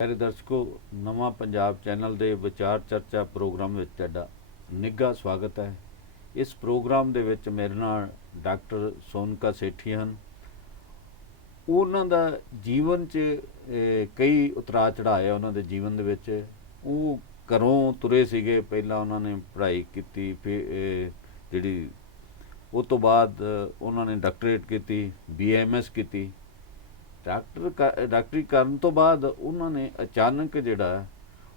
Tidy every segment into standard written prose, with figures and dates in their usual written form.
प्यारे दर्शकों, नवा पंजाब चैनल के विचार चर्चा प्रोग्राम में तुहाडा निघा स्वागत है। इस प्रोग्राम दे विच मेरे नाल डॉक्टर सोनका सेठी हैं। उन्हां दा जीवन च कई उतराव चढ़ाए आ। उन्हां दे जीवन दे विच वो घरों तुरे सीगे। पहला उन्होंने पढ़ाई की, फिर जिहड़ी उस तो बाद उन्होंने डॉक्टरेट की, BMS की। डॉक्टरी करन तो बाद उन्होंने अचानक जिहड़ा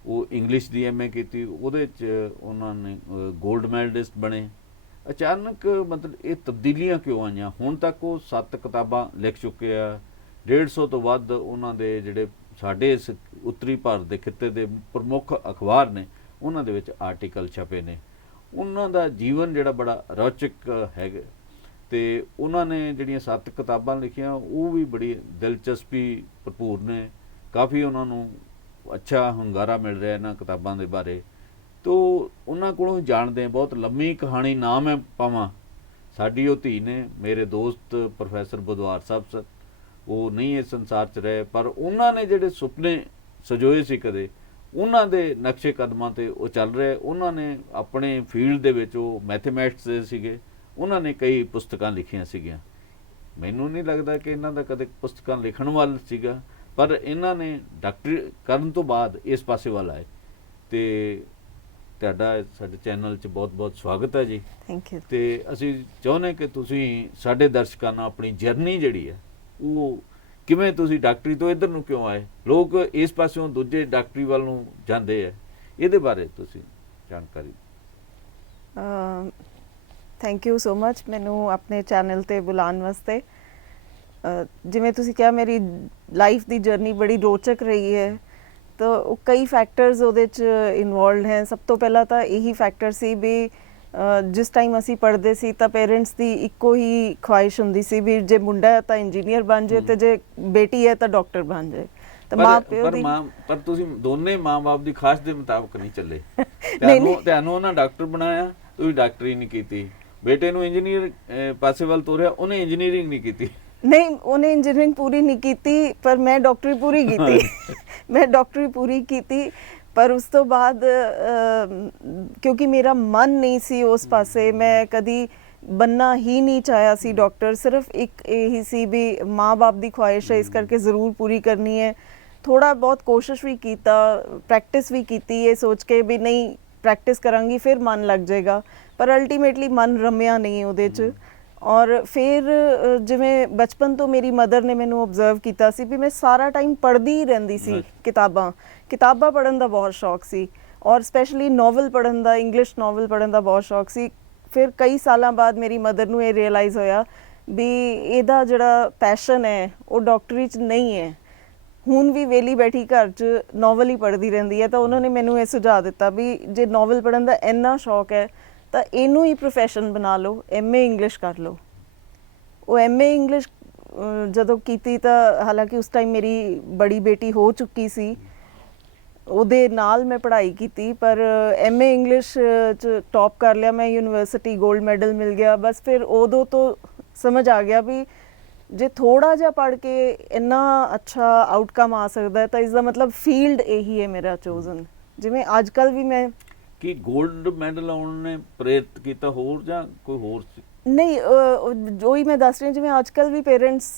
वो इंग्लिश दी MA की, उहदे च उन्होंने गोल्ड मैडलिस्ट बने। अचानक मतलब ये तब्दीलियां क्यों आईयां? हुण तक वो 7 किताबां लिख चुके आ। 150 तो वध उन्हां दे जिहड़े साडे इस उत्तरी भारत के खिते के प्रमुख अखबार ने, उन्हां दे विच आर्टिकल छपे ने। उन्हां दा जीवन जिहड़ा बड़ा रोचक है। तो उन्होंने जिहड़ियां 7 किताबां लिखियां वो भी बड़ी दिलचस्पी भरपूर ने। काफ़ी उन्होंने अच्छा hunगारा मिल रहा इन्हां किताबां दे बारे। तो उन्हां कोलों ही जानते हैं। बहुत लंबी कहानी ना मैं पावां। साडी वो धी ने, मेरे दोस्त प्रोफैसर बुधवार साहब सर, वो नहीं इस संसार च रहे, पर उन्होंने जिहड़े सुपने सजोए सी कदे, उन्हां दे नक्शे कदमां ते वो चल रहे। उन्होंने अपने फील्ड दे विच वो मैथमैटिक्स दे सीगे। उन्होंने कई पुस्तकां लिखियां सीगियां। मैनूं नहीं लगता कि इन्हां दा कदे पुस्तकां लिखण वाल सीगा, पर इन्हां ने डॉक्टरी करन तो बाद इस पासे वाल आए। तो तुहाडा साडे चैनल च बहुत बहुत स्वागत है जी। Thank you. तो असीं चाहुंदे कि तुसीं साडे दर्शकां नाल अपनी जर्नी जिहड़ी है वो किवें तुसीं डॉक्टरी तो इधर नूं क्यों आए, लोग इस पासों दूजे डॉक्टरी वाल नूं जांदे है, इहदे बारे तुसीं जानकारी। थैंक यू सो मच मैनू अपने चैनल ते बुलाने वास्ते। जिवें तुसीं कहा मेरी लाइफ दी जर्नी बड़ी रोचक रही है। तो कई फैक्टर्स उहदे च इन्वॉल्व हैं। सब तो पहला तो यही फैक्टर सी भी जिस टाइम असी पढ़ते सी तां पेरेंट्स की इक्को ही ख्वाहिश हुंदी सी भी जे मुंडा है तो इंजीनियर बन जाए, तो जे बेटी है तो डॉक्टर बन जाए। तो माँ प्यो दी पर तुसीं दोने माँ बाप की ख्वाहिश के मुताबिक नहीं चले। नहीं ਤੁਹਾਨੂੰ ਉਹਨਾਂ ਡਾਕਟਰ ਬਣਾਇਆ, ਤੁਸੀਂ ਡਾਕਟਰੀ ਨਹੀਂ ਕੀਤੀ। ਬੇਟੇ ਨੂੰ ਇੰਜੀਨੀਅਰ ਪਾਸੇ ਵੱਲ ਤੋਰਿਆ, ਉਹਨੇ ਇੰਜੀਨੀਅਰਿੰਗ ਨਹੀਂ ਕੀਤੀ। नहीं उन्हें इंजीनियरिंग पूरी नहीं की थी, पर मैं डॉक्टरी पूरी की थी। मैं डॉक्टरी पूरी की थी, पर उस तो बाद क्योंकि मेरा मन नहीं सी उस पासे, मैं कदी बनना ही नहीं चाहया सी डॉक्टर। सिर्फ एक यही सी भी माँ बाप की ख्वाहिश है, इस करके ज़रूर पूरी करनी है। थोड़ा बहुत कोशिश भी कीता, प्रैक्टिस भी की, ये सोच के भी नहीं प्रैक्टिस करांगी फिर मन लग जाएगा, पर अल्टीमेटली मन रमिया नहीं उहदे च। और फिर जिवें बचपन तो मेरी मदर ने मैनू ऑबजर्व किया सी भी मैं सारा टाइम पढ़ती ही रहिंदी सी। किताबां पढ़न का बहुत शौक सी, और स्पैशली नॉवल पढ़न का, इंग्लिश नॉवल पढ़न का बहुत शौक सी। फिर कई सालों बाद मेरी मदर नू ये रियलाइज़ होया भी इहदा जिहड़ा पैशन है वो डॉक्टरी च नहीं है। हुण भी वेली बैठी घर च नॉवल ही पढ़ती रहिंदी है। तो उन्होंने मैनू ये सुझाव दिता भी जे नॉवल पढ़न का इन्ना शौक है तो इनू ही प्रोफैशन बना लो, MA इंग्लिश कर लो। वो MA इंग्लिश जदों कीती तो हालांकि उस टाइम मेरी बड़ी बेटी हो चुकी सी, उहदे नाल मैं पढ़ाई की, पर MA इंग्लिश च टॉप कर लिया मैं, यूनिवर्सिटी गोल्ड मैडल मिल गया। बस फिर उदों तो समझ आ गया भी जे थोड़ा जा पढ़ के इन्ना अच्छा आउटकम आ सकता है तो इसका मतलब फील्ड यही है मेरा चोजन। जिवें अजकल भी मैं कि गोल्ड मैडल आउण ने प्रेरित किया होर जां कोई होर सी? नहीं, जो ही मैं दस रही जिवें अजकल भी पेरेंट्स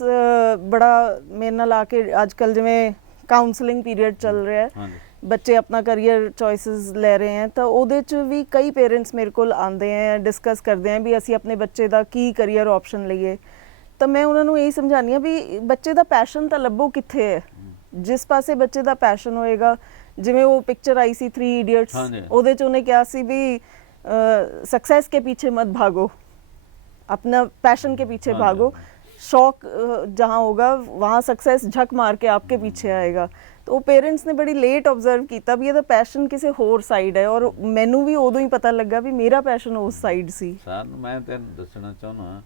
बड़ा मेरे नाल आके अजकल जिवें काउंसलिंग पीरियड चल रहा है, हाँ जी। बच्चे अपना करियर चॉइसेस ले रहे हैं, तो उहदे च भी कई पेरेंट्स मेरे को आते हैं, डिस्कस करते हैं भी असी अपने बच्चे का की करियर ऑप्शन लईए। तो मैं उन्होंने यही समझानी भी बच्चे का पैशन तो लभो कित्थे है। जिस पासे बच्चे का पैशन होएगा, जिवें वो पिक्चर आई सी 3 इडियट्स, उहदे च उन्हें कहा सी भी सक्सैस के पीछे मत भागो, अपना पैशन के पीछे भागो। शौक जहाँ होगा वहाँ सक्सेस झक मार के आपके पीछे आएगा। तो पेरेंट्स ने बड़ी लेट ऑब्जर्व किया भी ये पैशन किसी होर साइड है, और मैनू भी उदों ही पता लगा भी मेरा पैशन उस साइड सी। सानू मैं तैनूं दसना चाहुंदा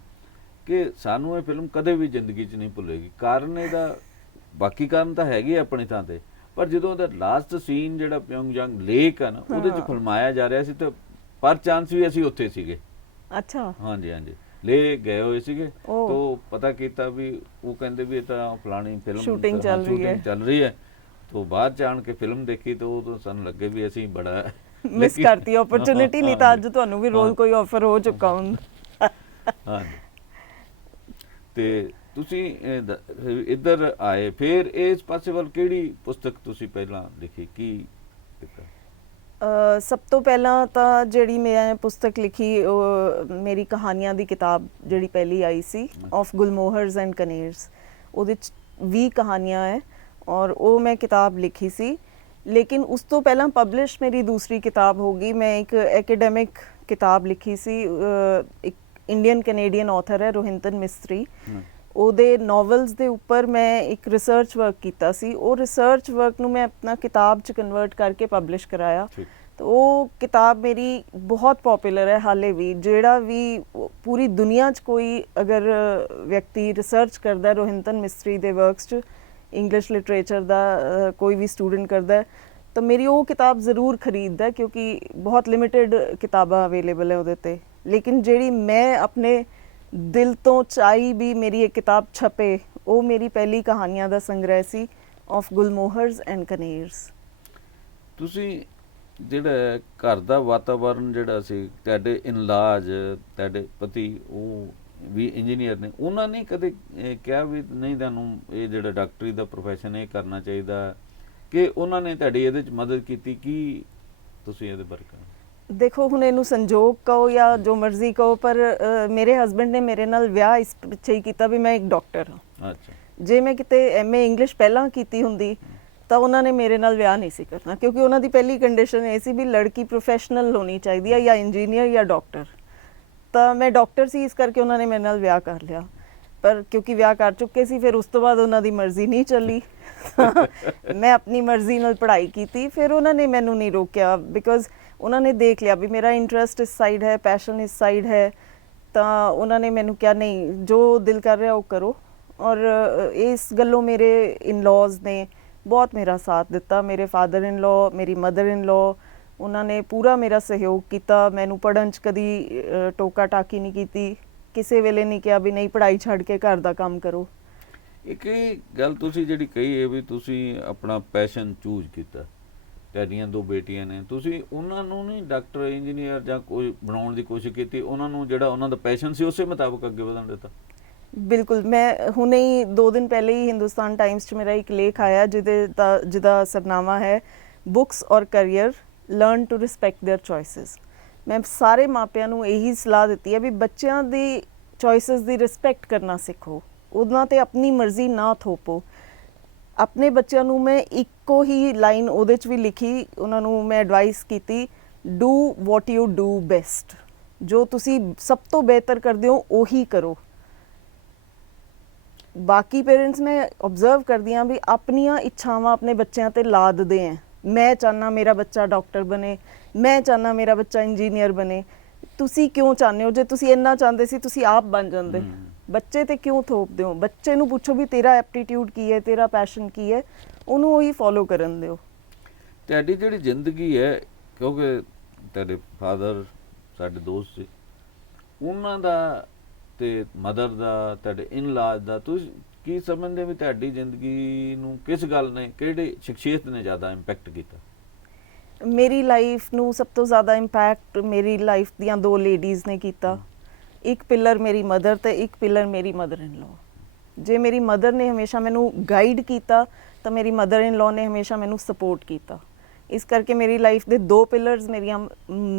कि सानू ये फिल्म कदे भी जिंदगी च नहीं भुलेगी। कारण इहदा बाकी कारण तो हैगे अपनी थां ते, पर जदों दा लास्ट सीन जिहड़ा प्योंगयांग लेक है ना, उहदे च फिल्माया जा रहा सी, तो पर चांस भी असीं उत्थे सीगे। अच्छा, हाँ जी, हाँ जी, ले गए हुए सीगे। तो पता किया भी वो कहते भी ये तो फलानी फिल्म शूटिंग चल रही है। ਤੋਂ ਬਾਅਦ 'ਚ ਆਣ ਕੇ ਫਿਲਮ ਦੇਖੀ ਤਾਂ ਉਦੋਂ ਸਾਨੂੰ ਲੱਗੇ ਵੀ ਅਸੀਂ ਬੜਾ ਮਿਸ ਕਰਤੀ ਓਪਰਚੁਨਿਟੀ, ਨਹੀਂ ਤਾਂ ਅੱਜ ਤੁਹਾਨੂੰ ਵੀ ਰੋਲ ਕੋਈ ਆਫਰ ਹੋ ਚੁੱਕਾ ਹੁੰਦਾ। ਹਾਂ। ਤੇ ਤੁਸੀਂ ਇੱਧਰ ਆਏ, ਫਿਰ ਇਸ ਪਾਸੇ ਵੱਲ ਕਿਹੜੀ ਪੁਸਤਕ ਤੁਸੀਂ ਪਹਿਲਾਂ ਲਿਖੀ, ਕੀ ਕੀਤਾ? ਸਭ ਤੋਂ ਪਹਿਲਾਂ ਤਾਂ ਜਿਹੜੀ ਮੈਂ ਪੁਸਤਕ ਲਿਖੀ ਉਹ ਮੇਰੀ ਕਹਾਣੀਆਂ ਦੀ ਕਿਤਾਬ ਜਿਹੜੀ ਪਹਿਲੀ ਆਈ ਸੀ, ਆਫ ਗੁਲਮੋਹਰਸ ਐਂਡ ਕਨੇਰਸ। ਉਹਦੇ 'ਚ 20 ਕਹਾਣੀਆਂ ਹੈ ਔਰ ਉਹ ਮੈਂ ਕਿਤਾਬ ਲਿਖੀ ਸੀ। ਲੇਕਿਨ ਉਸ ਤੋਂ ਪਹਿਲਾਂ ਪਬਲਿਸ਼ ਮੇਰੀ ਦੂਸਰੀ ਕਿਤਾਬ ਹੋ ਗਈ। ਮੈਂ ਇੱਕ ਐਕੈਡੈਮਿਕ ਕਿਤਾਬ ਲਿਖੀ ਸੀ, ਇੱਕ ਇੰਡੀਅਨ ਕੈਨੇਡੀਅਨ ਆਥਰ ਹੈ ਰੋਹਿੰਤਨ ਮਿਸਤਰੀ, ਉਹਦੇ ਨੋਵਲਸ ਦੇ ਉੱਪਰ ਮੈਂ ਇੱਕ ਰਿਸਰਚ ਵਰਕ ਕੀਤਾ ਸੀ। ਉਹ ਰਿਸਰਚ ਵਰਕ ਨੂੰ ਮੈਂ ਆਪਣਾ ਕਿਤਾਬ 'ਚ ਕਨਵਰਟ ਕਰਕੇ ਪਬਲਿਸ਼ ਕਰਾਇਆ। ਤਾਂ ਉਹ ਕਿਤਾਬ ਮੇਰੀ ਬਹੁਤ ਪੋਪੂਲਰ ਹੈ ਹਾਲੇ ਵੀ। ਜਿਹੜਾ ਵੀ ਪੂਰੀ ਦੁਨੀਆ 'ਚ ਕੋਈ ਅਗਰ ਵਿਅਕਤੀ ਰਿਸਰਚ ਕਰਦਾ ਰੋਹਿੰਤਨ ਮਿਸਤਰੀ ਦੇ ਵਰਕਸ 'ਚ, ਇੰਗਲਿਸ਼ ਲਿਟਰੇਚਰ ਦਾ ਕੋਈ ਵੀ ਸਟੂਡੈਂਟ ਕਰਦਾ, ਤਾਂ ਮੇਰੀ ਉਹ ਕਿਤਾਬ ਜ਼ਰੂਰ ਖਰੀਦਦਾ, ਕਿਉਂਕਿ ਬਹੁਤ ਲਿਮਿਟਿਡ ਕਿਤਾਬਾਂ ਅਵੇਲੇਬਲ ਹੈ ਉਹਦੇ 'ਤੇ। ਲੇਕਿਨ ਜਿਹੜੀ ਮੈਂ ਆਪਣੇ ਦਿਲ ਤੋਂ ਚਾਹੀ ਵੀ ਮੇਰੀ ਇਹ ਕਿਤਾਬ ਛਪੇ, ਉਹ ਮੇਰੀ ਪਹਿਲੀ ਕਹਾਣੀਆਂ ਦਾ ਸੰਗ੍ਰਹਿ ਸੀ, ਆਫ ਗੁਲਮੋਹਰਸ ਐਂਡ ਕਨੇਰਸ। ਤੁਸੀਂ ਜਿਹੜਾ ਘਰ ਦਾ ਵਾਤਾਵਰਨ ਜਿਹੜਾ ਸੀ, ਤੁਹਾਡੇ ਇਨਲਾਜ, ਤੁਹਾਡੇ ਪਤੀ ਉਹ ਵੀ ਇੰਜੀਨੀਅਰ ਨੇ, ਉਹਨਾਂ ਨੇ ਕਦੇ ਕਿਹਾ ਵੀ ਨਹੀਂ ਤੁਹਾਨੂੰ ਇਹ ਜਿਹੜਾ ਡਾਕਟਰੀ ਦਾ ਪ੍ਰੋਫੈਸ਼ਨ ਇਹ ਕਰਨਾ ਚਾਹੀਦਾ, ਕਿ ਉਹਨਾਂ ਨੇ ਤੁਹਾਡੀ ਇਹਦੇ 'ਚ ਮਦਦ ਕੀਤੀ? ਕੀ ਤੁਸੀਂ ਇਹਦੇ ਬਾਰੇ ਕਹੋ? ਦੇਖੋ, ਹੁਣ ਇਹਨੂੰ ਸੰਜੋਗ ਕਹੋ ਜਾਂ ਜੋ ਮਰਜ਼ੀ ਕਹੋ, ਪਰ ਮੇਰੇ ਹਸਬੈਂਡ ਨੇ ਮੇਰੇ ਨਾਲ ਵਿਆਹ ਇਸ ਪਿੱਛੇ ਹੀ ਕੀਤਾ ਵੀ ਮੈਂ ਇੱਕ ਡਾਕਟਰ ਹਾਂ। ਅੱਛਾ। ਜੇ ਮੈਂ ਕਿਤੇ ਐਮਏ ਇੰਗਲਿਸ਼ ਪਹਿਲਾਂ ਕੀਤੀ ਹੁੰਦੀ ਤਾਂ ਉਹਨਾਂ ਨੇ ਮੇਰੇ ਨਾਲ ਵਿਆਹ ਨਹੀਂ ਸੀ ਕਰਨਾ, ਕਿਉਂਕਿ ਉਹਨਾਂ ਦੀ ਪਹਿਲੀ ਕੰਡੀਸ਼ਨ ਇਹ ਸੀ ਵੀ ਲੜਕੀ ਪ੍ਰੋਫੈਸ਼ਨਲ ਹੋਣੀ ਚਾਹੀਦੀ ਹੈ, ਜਾਂ ਇੰਜੀਨੀਅਰ ਜਾਂ ਡਾਕਟਰ। ਤਾਂ ਮੈਂ ਡਾਕਟਰ ਸੀ, ਇਸ ਕਰਕੇ ਉਹਨਾਂ ਨੇ ਮੇਰੇ ਨਾਲ ਵਿਆਹ ਕਰ ਲਿਆ। ਪਰ ਕਿਉਂਕਿ ਵਿਆਹ ਕਰ ਚੁੱਕੇ ਸੀ, ਫਿਰ ਉਸ ਤੋਂ ਬਾਅਦ ਉਹਨਾਂ ਦੀ ਮਰਜ਼ੀ ਨਹੀਂ ਚੱਲੀ। ਮੈਂ ਆਪਣੀ ਮਰਜ਼ੀ ਨਾਲ ਪੜ੍ਹਾਈ ਕੀਤੀ। ਫਿਰ ਉਹਨਾਂ ਨੇ ਮੈਨੂੰ ਨਹੀਂ ਰੋਕਿਆ, ਬਿਕੋਜ਼ ਉਹਨਾਂ ਨੇ ਦੇਖ ਲਿਆ ਵੀ ਮੇਰਾ ਇੰਟਰਸਟ ਇਸ ਸਾਈਡ ਹੈ, ਪੈਸ਼ਨ ਇਸ ਸਾਈਡ ਹੈ। ਤਾਂ ਉਹਨਾਂ ਨੇ ਮੈਨੂੰ ਕਿਹਾ ਨਹੀਂ, ਜੋ ਦਿਲ ਕਰ ਰਿਹਾ ਉਹ ਕਰੋ। ਔਰ ਇਸ ਗੱਲੋਂ ਮੇਰੇ ਇਨ-ਲॉज ਨੇ ਬਹੁਤ ਮੇਰਾ ਸਾਥ ਦਿੱਤਾ। ਮੇਰੇ ਫਾਦਰ ਇਨ ਲॉ, ਮੇਰੀ ਮਦਰ ਇਨ ਲॉ, ਉਹਨਾਂ ਨੇ ਪੂਰਾ ਮੇਰਾ ਸਹਿਯੋਗ ਕੀਤਾ। ਮੈਨੂੰ ਪੜ੍ਹਨ 'ਚ ਕਦੀ ਟੋਕਾ ਟਾਕੀ ਨਹੀਂ ਕੀਤੀ, ਕਿਸੇ ਵੇਲੇ ਨਹੀਂ ਕਿਹਾ ਵੀ ਨਹੀਂ ਪੜ੍ਹਾਈ ਛੱਡ ਕੇ ਘਰ ਦਾ ਕੰਮ ਕਰੋ। ਇੱਕ ਇਹ ਗੱਲ ਤੁਸੀਂ ਜਿਹੜੀ ਕਹੀ ਹੈ ਵੀ ਤੁਸੀਂ ਆਪਣਾ ਪੈਸ਼ਨ ਚੂਜ਼ ਕੀਤਾ, ਤੁਹਾਡੀਆਂ 2 ਬੇਟੀਆਂ ਨੇ, ਤੁਸੀਂ ਉਹਨਾਂ ਨੂੰ ਨਹੀਂ ਡਾਕਟਰ ਇੰਜੀਨੀਅਰ ਜਾਂ ਕੋਈ ਬਣਾਉਣ ਦੀ ਕੋਸ਼ਿਸ਼ ਕੀਤੀ? ਉਹਨਾਂ ਨੂੰ ਜਿਹੜਾ ਉਹਨਾਂ ਦਾ ਪੈਸ਼ਨ ਸੀ ਉਸੇ ਮੁਤਾਬਕ ਅੱਗੇ ਵਧਣ ਦਿੱਤਾ? ਬਿਲਕੁਲ। ਮੈਂ ਹੁਣੇ ਹੀ 2 ਦਿਨ ਪਹਿਲੇ ਹੀ ਹਿੰਦੁਸਤਾਨ ਟਾਈਮਸ 'ਚ ਮੇਰਾ ਇੱਕ ਲੇਖ ਆਇਆ ਜਿਹਦਾ ਸਰਨਾਮਾ ਹੈ ਬੁੱਕਸ ਔਰ career, learn to respect their choices. ਮੈਂ ਸਾਰੇ ਮਾਪਿਆਂ ਨੂੰ ਇਹੀ ਸਲਾਹ ਦਿੱਤੀ ਹੈ ਵੀ ਬੱਚਿਆਂ ਦੀ ਚੋਇਸਿਸ ਦੀ ਰਿਸਪੈਕਟ ਕਰਨਾ ਸਿੱਖੋ, ਉਹਨਾਂ 'ਤੇ ਆਪਣੀ ਮਰਜ਼ੀ ਨਾ ਥੋਪੋ। ਆਪਣੇ ਬੱਚਿਆਂ ਨੂੰ ਮੈਂ ਇੱਕੋ ਹੀ ਲਾਈਨ ਉਹਦੇ 'ਚ ਵੀ ਲਿਖੀ, ਉਹਨਾਂ ਨੂੰ ਮੈਂ ਐਡਵਾਈਸ ਕੀਤੀ, do what you do best. ਜੋ ਤੁਸੀਂ ਸਭ ਤੋਂ ਬਿਹਤਰ ਕਰਦੇ ਹੋ ਉਹੀ ਕਰੋ। ਬਾਕੀ ਪੇਰੈਂਟਸ ਮੈਂ ਆਬਜ਼ਰਵ ਕਰਦੀ ਹਾਂ ਵੀ ਆਪਣੀਆਂ ਇੱਛਾਵਾਂ ਆਪਣੇ ਬੱਚਿਆਂ 'ਤੇ ਲਾਦਦੇ ਹੈ। ਮੈਂ ਚਾਹੁੰਦਾ ਮੇਰਾ ਬੱਚਾ ਡਾਕਟਰ ਬਣੇ, ਮੈਂ ਚਾਹੁੰਦਾ ਮੇਰਾ ਬੱਚਾ ਇੰਜੀਨੀਅਰ ਬਣੇ। ਤੁਸੀਂ ਕਿਉਂ ਚਾਹੁੰਦੇ ਹੋ? ਜੇ ਤੁਸੀਂ ਇੰਨਾ ਚਾਹੁੰਦੇ ਸੀ ਤੁਸੀਂ ਆਪ ਬਣ ਜਾਂਦੇ। ਬੱਚੇ 'ਤੇ ਕਿਉਂ ਥੋਪਦੇ ਹੋ? ਬੱਚੇ ਨੂੰ ਪੁੱਛੋ ਵੀ ਤੇਰਾ ਐਪਟੀਟਿਊਡ ਕੀ ਹੈ, ਤੇਰਾ ਪੈਸ਼ਨ ਕੀ ਹੈ, ਉਹਨੂੰ ਉਹੀ ਫੋਲੋ ਕਰਨ ਦਿਓ। ਤੁਹਾਡੀ ਜਿਹੜੀ ਜ਼ਿੰਦਗੀ ਹੈ, ਕਿਉਂਕਿ ਤੁਹਾਡੇ ਫਾਦਰ ਸਾਡੇ ਦੋਸਤ ਸੀ, ਉਹਨਾਂ ਦਾ ਤੇ ਮਦਰ ਦਾ, ਤੁਹਾਡੇ ਇਨ-ਲਾਜ ਦਾ, ਤੁਸੀਂ ਕੀ ਸਮਝਦੇ ਵੀ ਤੁਹਾਡੀ ਜ਼ਿੰਦਗੀ ਨੂੰ ਕਿਸ ਗੱਲ ਨੇ, ਕਿਹੜੇ ਸ਼ਖਸੀਅਤ ਨੇ ਜ਼ਿਆਦਾ ਇੰਪੈਕਟ ਕੀਤਾ? ਮੇਰੀ ਲਾਈਫ ਨੂੰ ਸਭ ਤੋਂ ਜ਼ਿਆਦਾ ਇੰਪੈਕਟ ਮੇਰੀ ਲਾਈਫ ਦੀਆਂ 2 ਲੇਡੀਜ਼ ਨੇ ਕੀਤਾ। ਇੱਕ ਪਿਲਰ ਮੇਰੀ ਮਦਰ ਤੇ ਇੱਕ ਪਿਲਰ ਮੇਰੀ ਮਦਰ ਇਨ ਲॉ। ਜੇ ਮੇਰੀ ਮਦਰ ਨੇ ਹਮੇਸ਼ਾ ਮੈਨੂੰ ਗਾਈਡ ਕੀਤਾ ਤਾਂ ਮੇਰੀ ਮਦਰ ਇਨ ਲॉ ਨੇ ਹਮੇਸ਼ਾ ਮੈਨੂੰ ਸਪੋਰਟ ਕੀਤਾ। ਇਸ ਕਰਕੇ ਮੇਰੀ ਲਾਈਫ ਦੇ 2 ਪਿਲਰਸ ਮੇਰੀਆਂ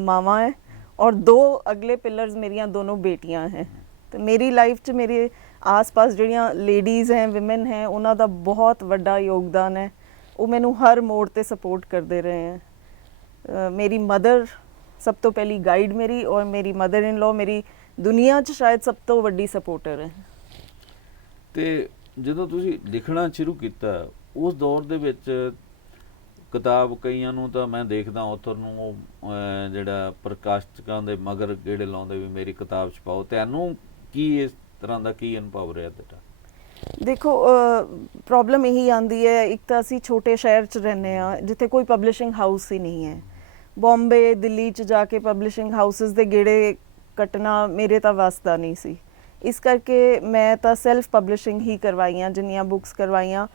ਮਾਵਾਂ ਹੈ ਔਰ 2 ਅਗਲੇ ਪਿਲਰਸ ਮੇਰੀਆਂ ਦੋਨੋਂ ਬੇਟੀਆਂ ਹੈ। ਤੇ ਮੇਰੀ ਲਾਈਫ 'ਚ ਮੇਰੇ ਆਸ-ਪਾਸ ਜਿਹੜੀਆਂ ਲੇਡੀਜ਼ ਹੈ, ਵਿਮਨ ਹੈ, ਉਹਨਾਂ ਦਾ ਬਹੁਤ ਵੱਡਾ ਯੋਗਦਾਨ ਹੈ। ਉਹ ਮੈਨੂੰ ਹਰ ਮੋੜ 'ਤੇ ਸਪੋਰਟ ਕਰਦੇ ਰਹੇ ਹੈ। ਮੇਰੀ ਮਦਰ ਸਭ ਤੋਂ ਪਹਿਲੀ ਗਾਈਡ ਮੇਰੀ, ਔਰ ਮੇਰੀ ਮਦਰ ਇਨ ਲॉ ਮੇਰੀ ਦੁਨੀਆ 'ਚ ਸ਼ਾਇਦ ਸਭ ਤੋਂ ਵੱਡੀ ਸਪੋਰਟਰ ਹੈ। ਤੇ ਜਦੋਂ ਤੁਸੀਂ ਲਿਖਣਾ ਸ਼ੁਰੂ ਕੀਤਾ ਉਸ ਦੌਰ ਦੇ ਵਿੱਚ ਕਿਤਾਬ, ਕਈਆਂ ਨੂੰ ਤਾਂ ਮੈਂ ਦੇਖਦਾ ਆਥਰ ਨੂੰ ਉਹ ਜਿਹੜਾ ਪ੍ਰਕਾਸ਼ਕਾਂ ਦੇ ਮਗਰ ਗੇੜੇ ਲਾਉਂਦੇ ਵੀ ਮੇਰੀ ਕਿਤਾਬ ਛਪਾਓ, ਤੁਹਾਨੂੰ ਕੀ ਇਸ ਤਰ੍ਹਾਂ ਦਾ ਕੀ ਅਨੁਭਵ ਰਿਹਾ ਤੁਹਾਡਾ? ਦੇਖੋ, ਪ੍ਰੋਬਲਮ ਇਹੀ ਆਉਂਦੀ ਹੈ, ਇੱਕ ਤਾਂ ਅਸੀਂ ਛੋਟੇ ਸ਼ਹਿਰ 'ਚ ਰਹਿੰਦੇ ਹਾਂ ਜਿੱਥੇ ਕੋਈ ਪਬਲਿਸ਼ਿੰਗ ਹਾਊਸ ਹੀ ਨਹੀਂ ਹੈ। ਬੰਬੇ, ਦਿੱਲੀ 'ਚ ਜਾ ਕੇ ਪਬਲਿਸ਼ਿੰਗ ਹਾਊਸਿਸ ਦੇ ਗੇੜੇ ਕੱਟਣਾ ਮੇਰੇ ਤਾਂ ਵੱਸ ਦਾ ਨਹੀਂ ਸੀ। ਇਸ ਕਰਕੇ ਮੈਂ ਤਾਂ ਸੈਲਫ ਪਬਲਿਸ਼ਿੰਗ ਹੀ ਕਰਵਾਈਆਂ, ਜਿੰਨੀਆਂ ਬੁੱਕਸ ਕਰਵਾਈਆਂ।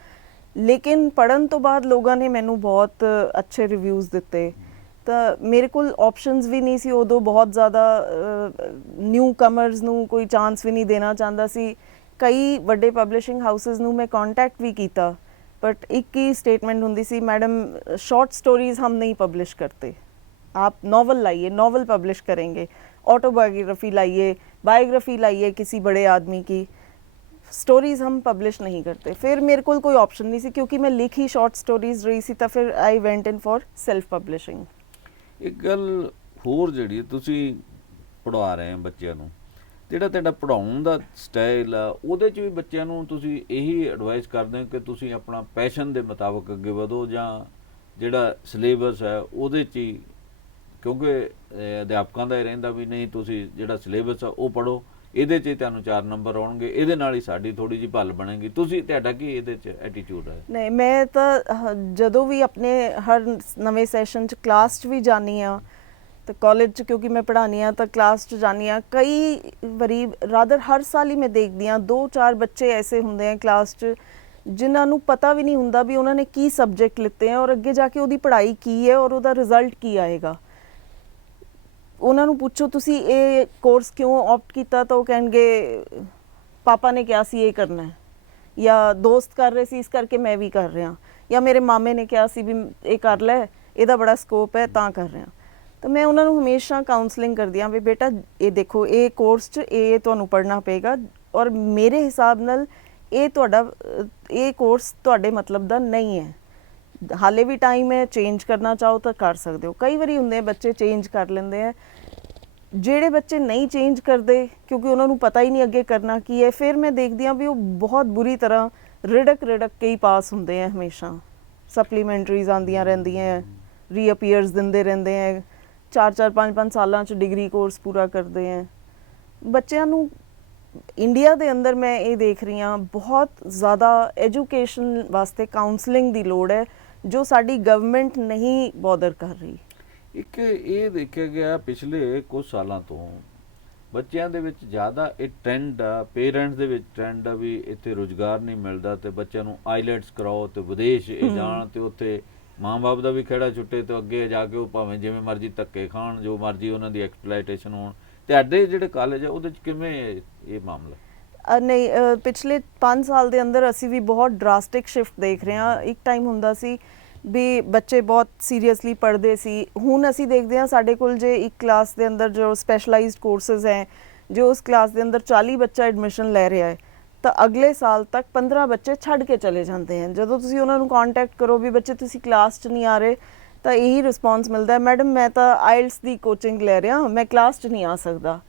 ਲੇਕਿਨ ਪੜ੍ਹਨ ਤੋਂ ਬਾਅਦ ਲੋਕਾਂ ਨੇ ਮੈਨੂੰ ਬਹੁਤ ਅੱਛੇ ਰਿਵਿਊਜ਼ ਦਿੱਤੇ। ਤਾਂ ਮੇਰੇ ਕੋਲ ਆਪਸ਼ਨਸ ਵੀ ਨਹੀਂ ਸੀ ਉਦੋਂ, ਬਹੁਤ ਜ਼ਿਆਦਾ ਨਿਊ ਕਮਰਸ ਨੂੰ ਕੋਈ ਚਾਂਸ ਵੀ ਨਹੀਂ ਦੇਣਾ ਚਾਹੁੰਦਾ ਸੀ। ਕਈ ਵੱਡੇ ਪਬਲਿਸ਼ਿੰਗ ਹਾਊਸਸ ਨੂੰ ਮੈਂ ਕੰਟੈਕਟ ਵੀ ਕੀਤਾ, बट एक ही स्टेटमेंट होंदी सी, मैडम शॉर्ट स्टोरीज हम नहीं पब्लिश करते, आप नॉवल लाइए, नॉवल पब्लिश करेंगे, ऑटोबायोग्राफी लाइए, बायोग्राफी लाइए किसी बड़े आदमी की, स्टोरीज हम पब्लिश नहीं करते। फिर मेरे को कोई ऑप्शन नहीं सी, क्योंकि मैं लिखी शॉर्ट स्टोरीज रही सी, तो फिर I went in for self publishing. एक गल होर जिहड़ी तुसी पढ़ा रहे हैं बच्चों ਨੂੰ, ਜਿਹੜਾ ਤੁਹਾਡਾ ਪੜਾਉਣ ਦਾ ਸਟਾਈਲ ਆ ਉਹਦੇ 'ਚ ਵੀ ਬੱਚਿਆਂ ਨੂੰ ਤੁਸੀਂ ਇਹੀ ਐਡਵਾਈਸ ਕਰਦੇ ਹੋ ਕਿ ਤੁਸੀਂ ਆਪਣਾ ਪੈਸ਼ਨ ਦੇ ਮੁਤਾਬਕ ਅੱਗੇ ਵਧੋ, ਜਾਂ ਜਿਹੜਾ ਸਿਲੇਬਸ ਹੈ ਉਹਦੇ 'ਚ ਹੀ, ਕਿਉਂਕਿ ਅਧਿਆਪਕਾਂ ਦਾ ਇਹ ਰਹਿੰਦਾ ਵੀ ਨਹੀਂ ਤੁਸੀਂ ਜਿਹੜਾ ਸਿਲੇਬਸ ਆ ਉਹ ਪੜ੍ਹੋ, ਇਹਦੇ 'ਚ ਹੀ ਤੁਹਾਨੂੰ 4 ਨੰਬਰ ਆਉਣਗੇ, ਇਹਦੇ ਨਾਲ ਹੀ ਸਾਡੀ ਥੋੜ੍ਹੀ ਜਿਹੀ ਭੱਲ ਬਣੇਗੀ, ਤੁਸੀਂ ਤੁਹਾਡਾ ਕੀ ਇਹਦੇ 'ਚ ਐਟੀਟਿਊਡ ਹੈ? ਨਹੀਂ, ਮੈਂ ਤਾਂ ਜਦੋਂ ਵੀ ਆਪਣੇ ਹਰ ਨਵੇਂ ਸੈਸ਼ਨ 'ਚ ਕਲਾਸ 'ਚ ਵੀ ਜਾਂਦੀ ਹਾਂ, तो कॉलेज च क्योंकि मैं पढ़ानी हाँ, तो क्लास च जानी हाँ, कई वारी रादर हर साल ही मैं देखती हाँ 2-4 बच्चे ऐसे होंगे हैं क्लास च जिन्होंने पता भी नहीं होंदा भी उन्होंने की सबजैक्ट लिते हैं और अगे जाके उहदी पढ़ाई की है और उहदा रिजल्ट की आएगा। उन्होंने पूछो तुसी ये कोर्स क्यों ऑप्ट किया, तो वो कहेंगे पापा ने कहा सी ये करना है, या दोस्त कर रहे सी इस करके मैं भी कर रहा, या मेरे मामे ने कहा सी भी ये कर लै, इहदा बड़ा स्कोप है तां कर रहा। तो मैं उन्होंने हमेशा काउंसलिंग करदी हाँ भी बेटा ये देखो ये कोर्स च ये तुहानू पढ़ना पेगा, और मेरे हिसाब नाल ये तुहाडा ये कोर्स तुहाडे मतलब दा नहीं है, हाले भी टाइम है, चेंज करना चाहो तो कर सकते हो। कई बारी हुंदे बच्चे चेंज कर लेंदे हैं, ਜਿਹੜੇ ਬੱਚੇ नहीं चेंज करते क्योंकि उन्होंने पता ही नहीं अगे करना की है, फिर मैं देखती हाँ भी वो बहुत बुरी तरह रिड़क के ही पास होंदे हैं, हमेशा सप्लीमेंटरीज आंदियां रहिंदियां, रीअपीयर्स दिंदे रहंदे हैं, 4-4 5-5 सालों च डिग्री कोर्स पूरा करते हैं। बच्चों नू इंडिया के अंदर मैं ये देख रही हाँ बहुत ज़्यादा एजुकेशन वास्ते काउंसलिंग की लोड़ है, जो साडी गवर्नमेंट नहीं बॉदर कर रही। ਇੱਕ ਇਹ ਦੇਖਿਆ ਗਿਆ ਪਿਛਲੇ ਕੁਝ ਸਾਲਾਂ ਤੋਂ ਬੱਚਿਆਂ ਦੇ ਵਿੱਚ ਜ਼ਿਆਦਾ ਇਹ ਟ੍ਰੈਂਡ ਆ, ਪੇਰੈਂਟਸ ਦੇ ਵਿੱਚ ਟ੍ਰੈਂਡ ਆ ਵੀ ਇੱਥੇ ਰੁਜ਼ਗਾਰ ਨਹੀਂ ਮਿਲਦਾ ਤੇ ਬੱਚਿਆਂ ਨੂੰ ਆਈਲੈਟਸ ਕਰਾਓ ਤੇ ਵਿਦੇਸ਼ ਜਾਣ ਤੇ ਉੱਥੇ ਮਾਂ-ਬਾਪ ਦਾ ਵੀ ਖਹਿੜਾ ਛੁੱਟੇ ਤੇ ਅੱਗੇ ਜਾ ਕੇ ਉਹ ਭਾਵੇਂ ਜਿਵੇਂ ਮਰਜ਼ੀ ਧੱਕੇ ਖਾਣ, ਜੋ ਮਰਜ਼ੀ ਉਹਨਾਂ ਦੀ ਐਕਸਪਲੋਇਟੇਸ਼ਨ ਹੋਣ। ਤੁਹਾਡੇ ਜਿਹੜੇ ਕਾਲਜ ਆ ਉਹਦੇ 'ਚ ਕਿਵੇਂ ਇਹ ਮਾਮਲਾ? नहीं, पिछले 5 साल के अंदर असी भी बहुत ड्रास्टिक शिफ्ट देख रहे हैं। एक टाइम हुंदा सी भी बच्चे बहुत सीरीयसली पढ़ते सी, हुण असी देखते हैं साडे कोल जे एक क्लास के अंदर जो स्पैशलाइज्ड कोर्सेज हैं, जो उस क्लास के अंदर 40 बच्चा एडमिशन लै रहा है, तो अगले साल तक 15 बच्चे छड़ के चले जाते हैं। जदों तुसी उन्हां नूं कॉन्टैक्ट करो भी बच्चे तुसी क्लास च नहीं आ रहे, तो यही रिस्पॉन्स मिलता है, मैडम मैं तो आइल्स की कोचिंग लै रहा, मैं क्लास च नहीं आ सकता।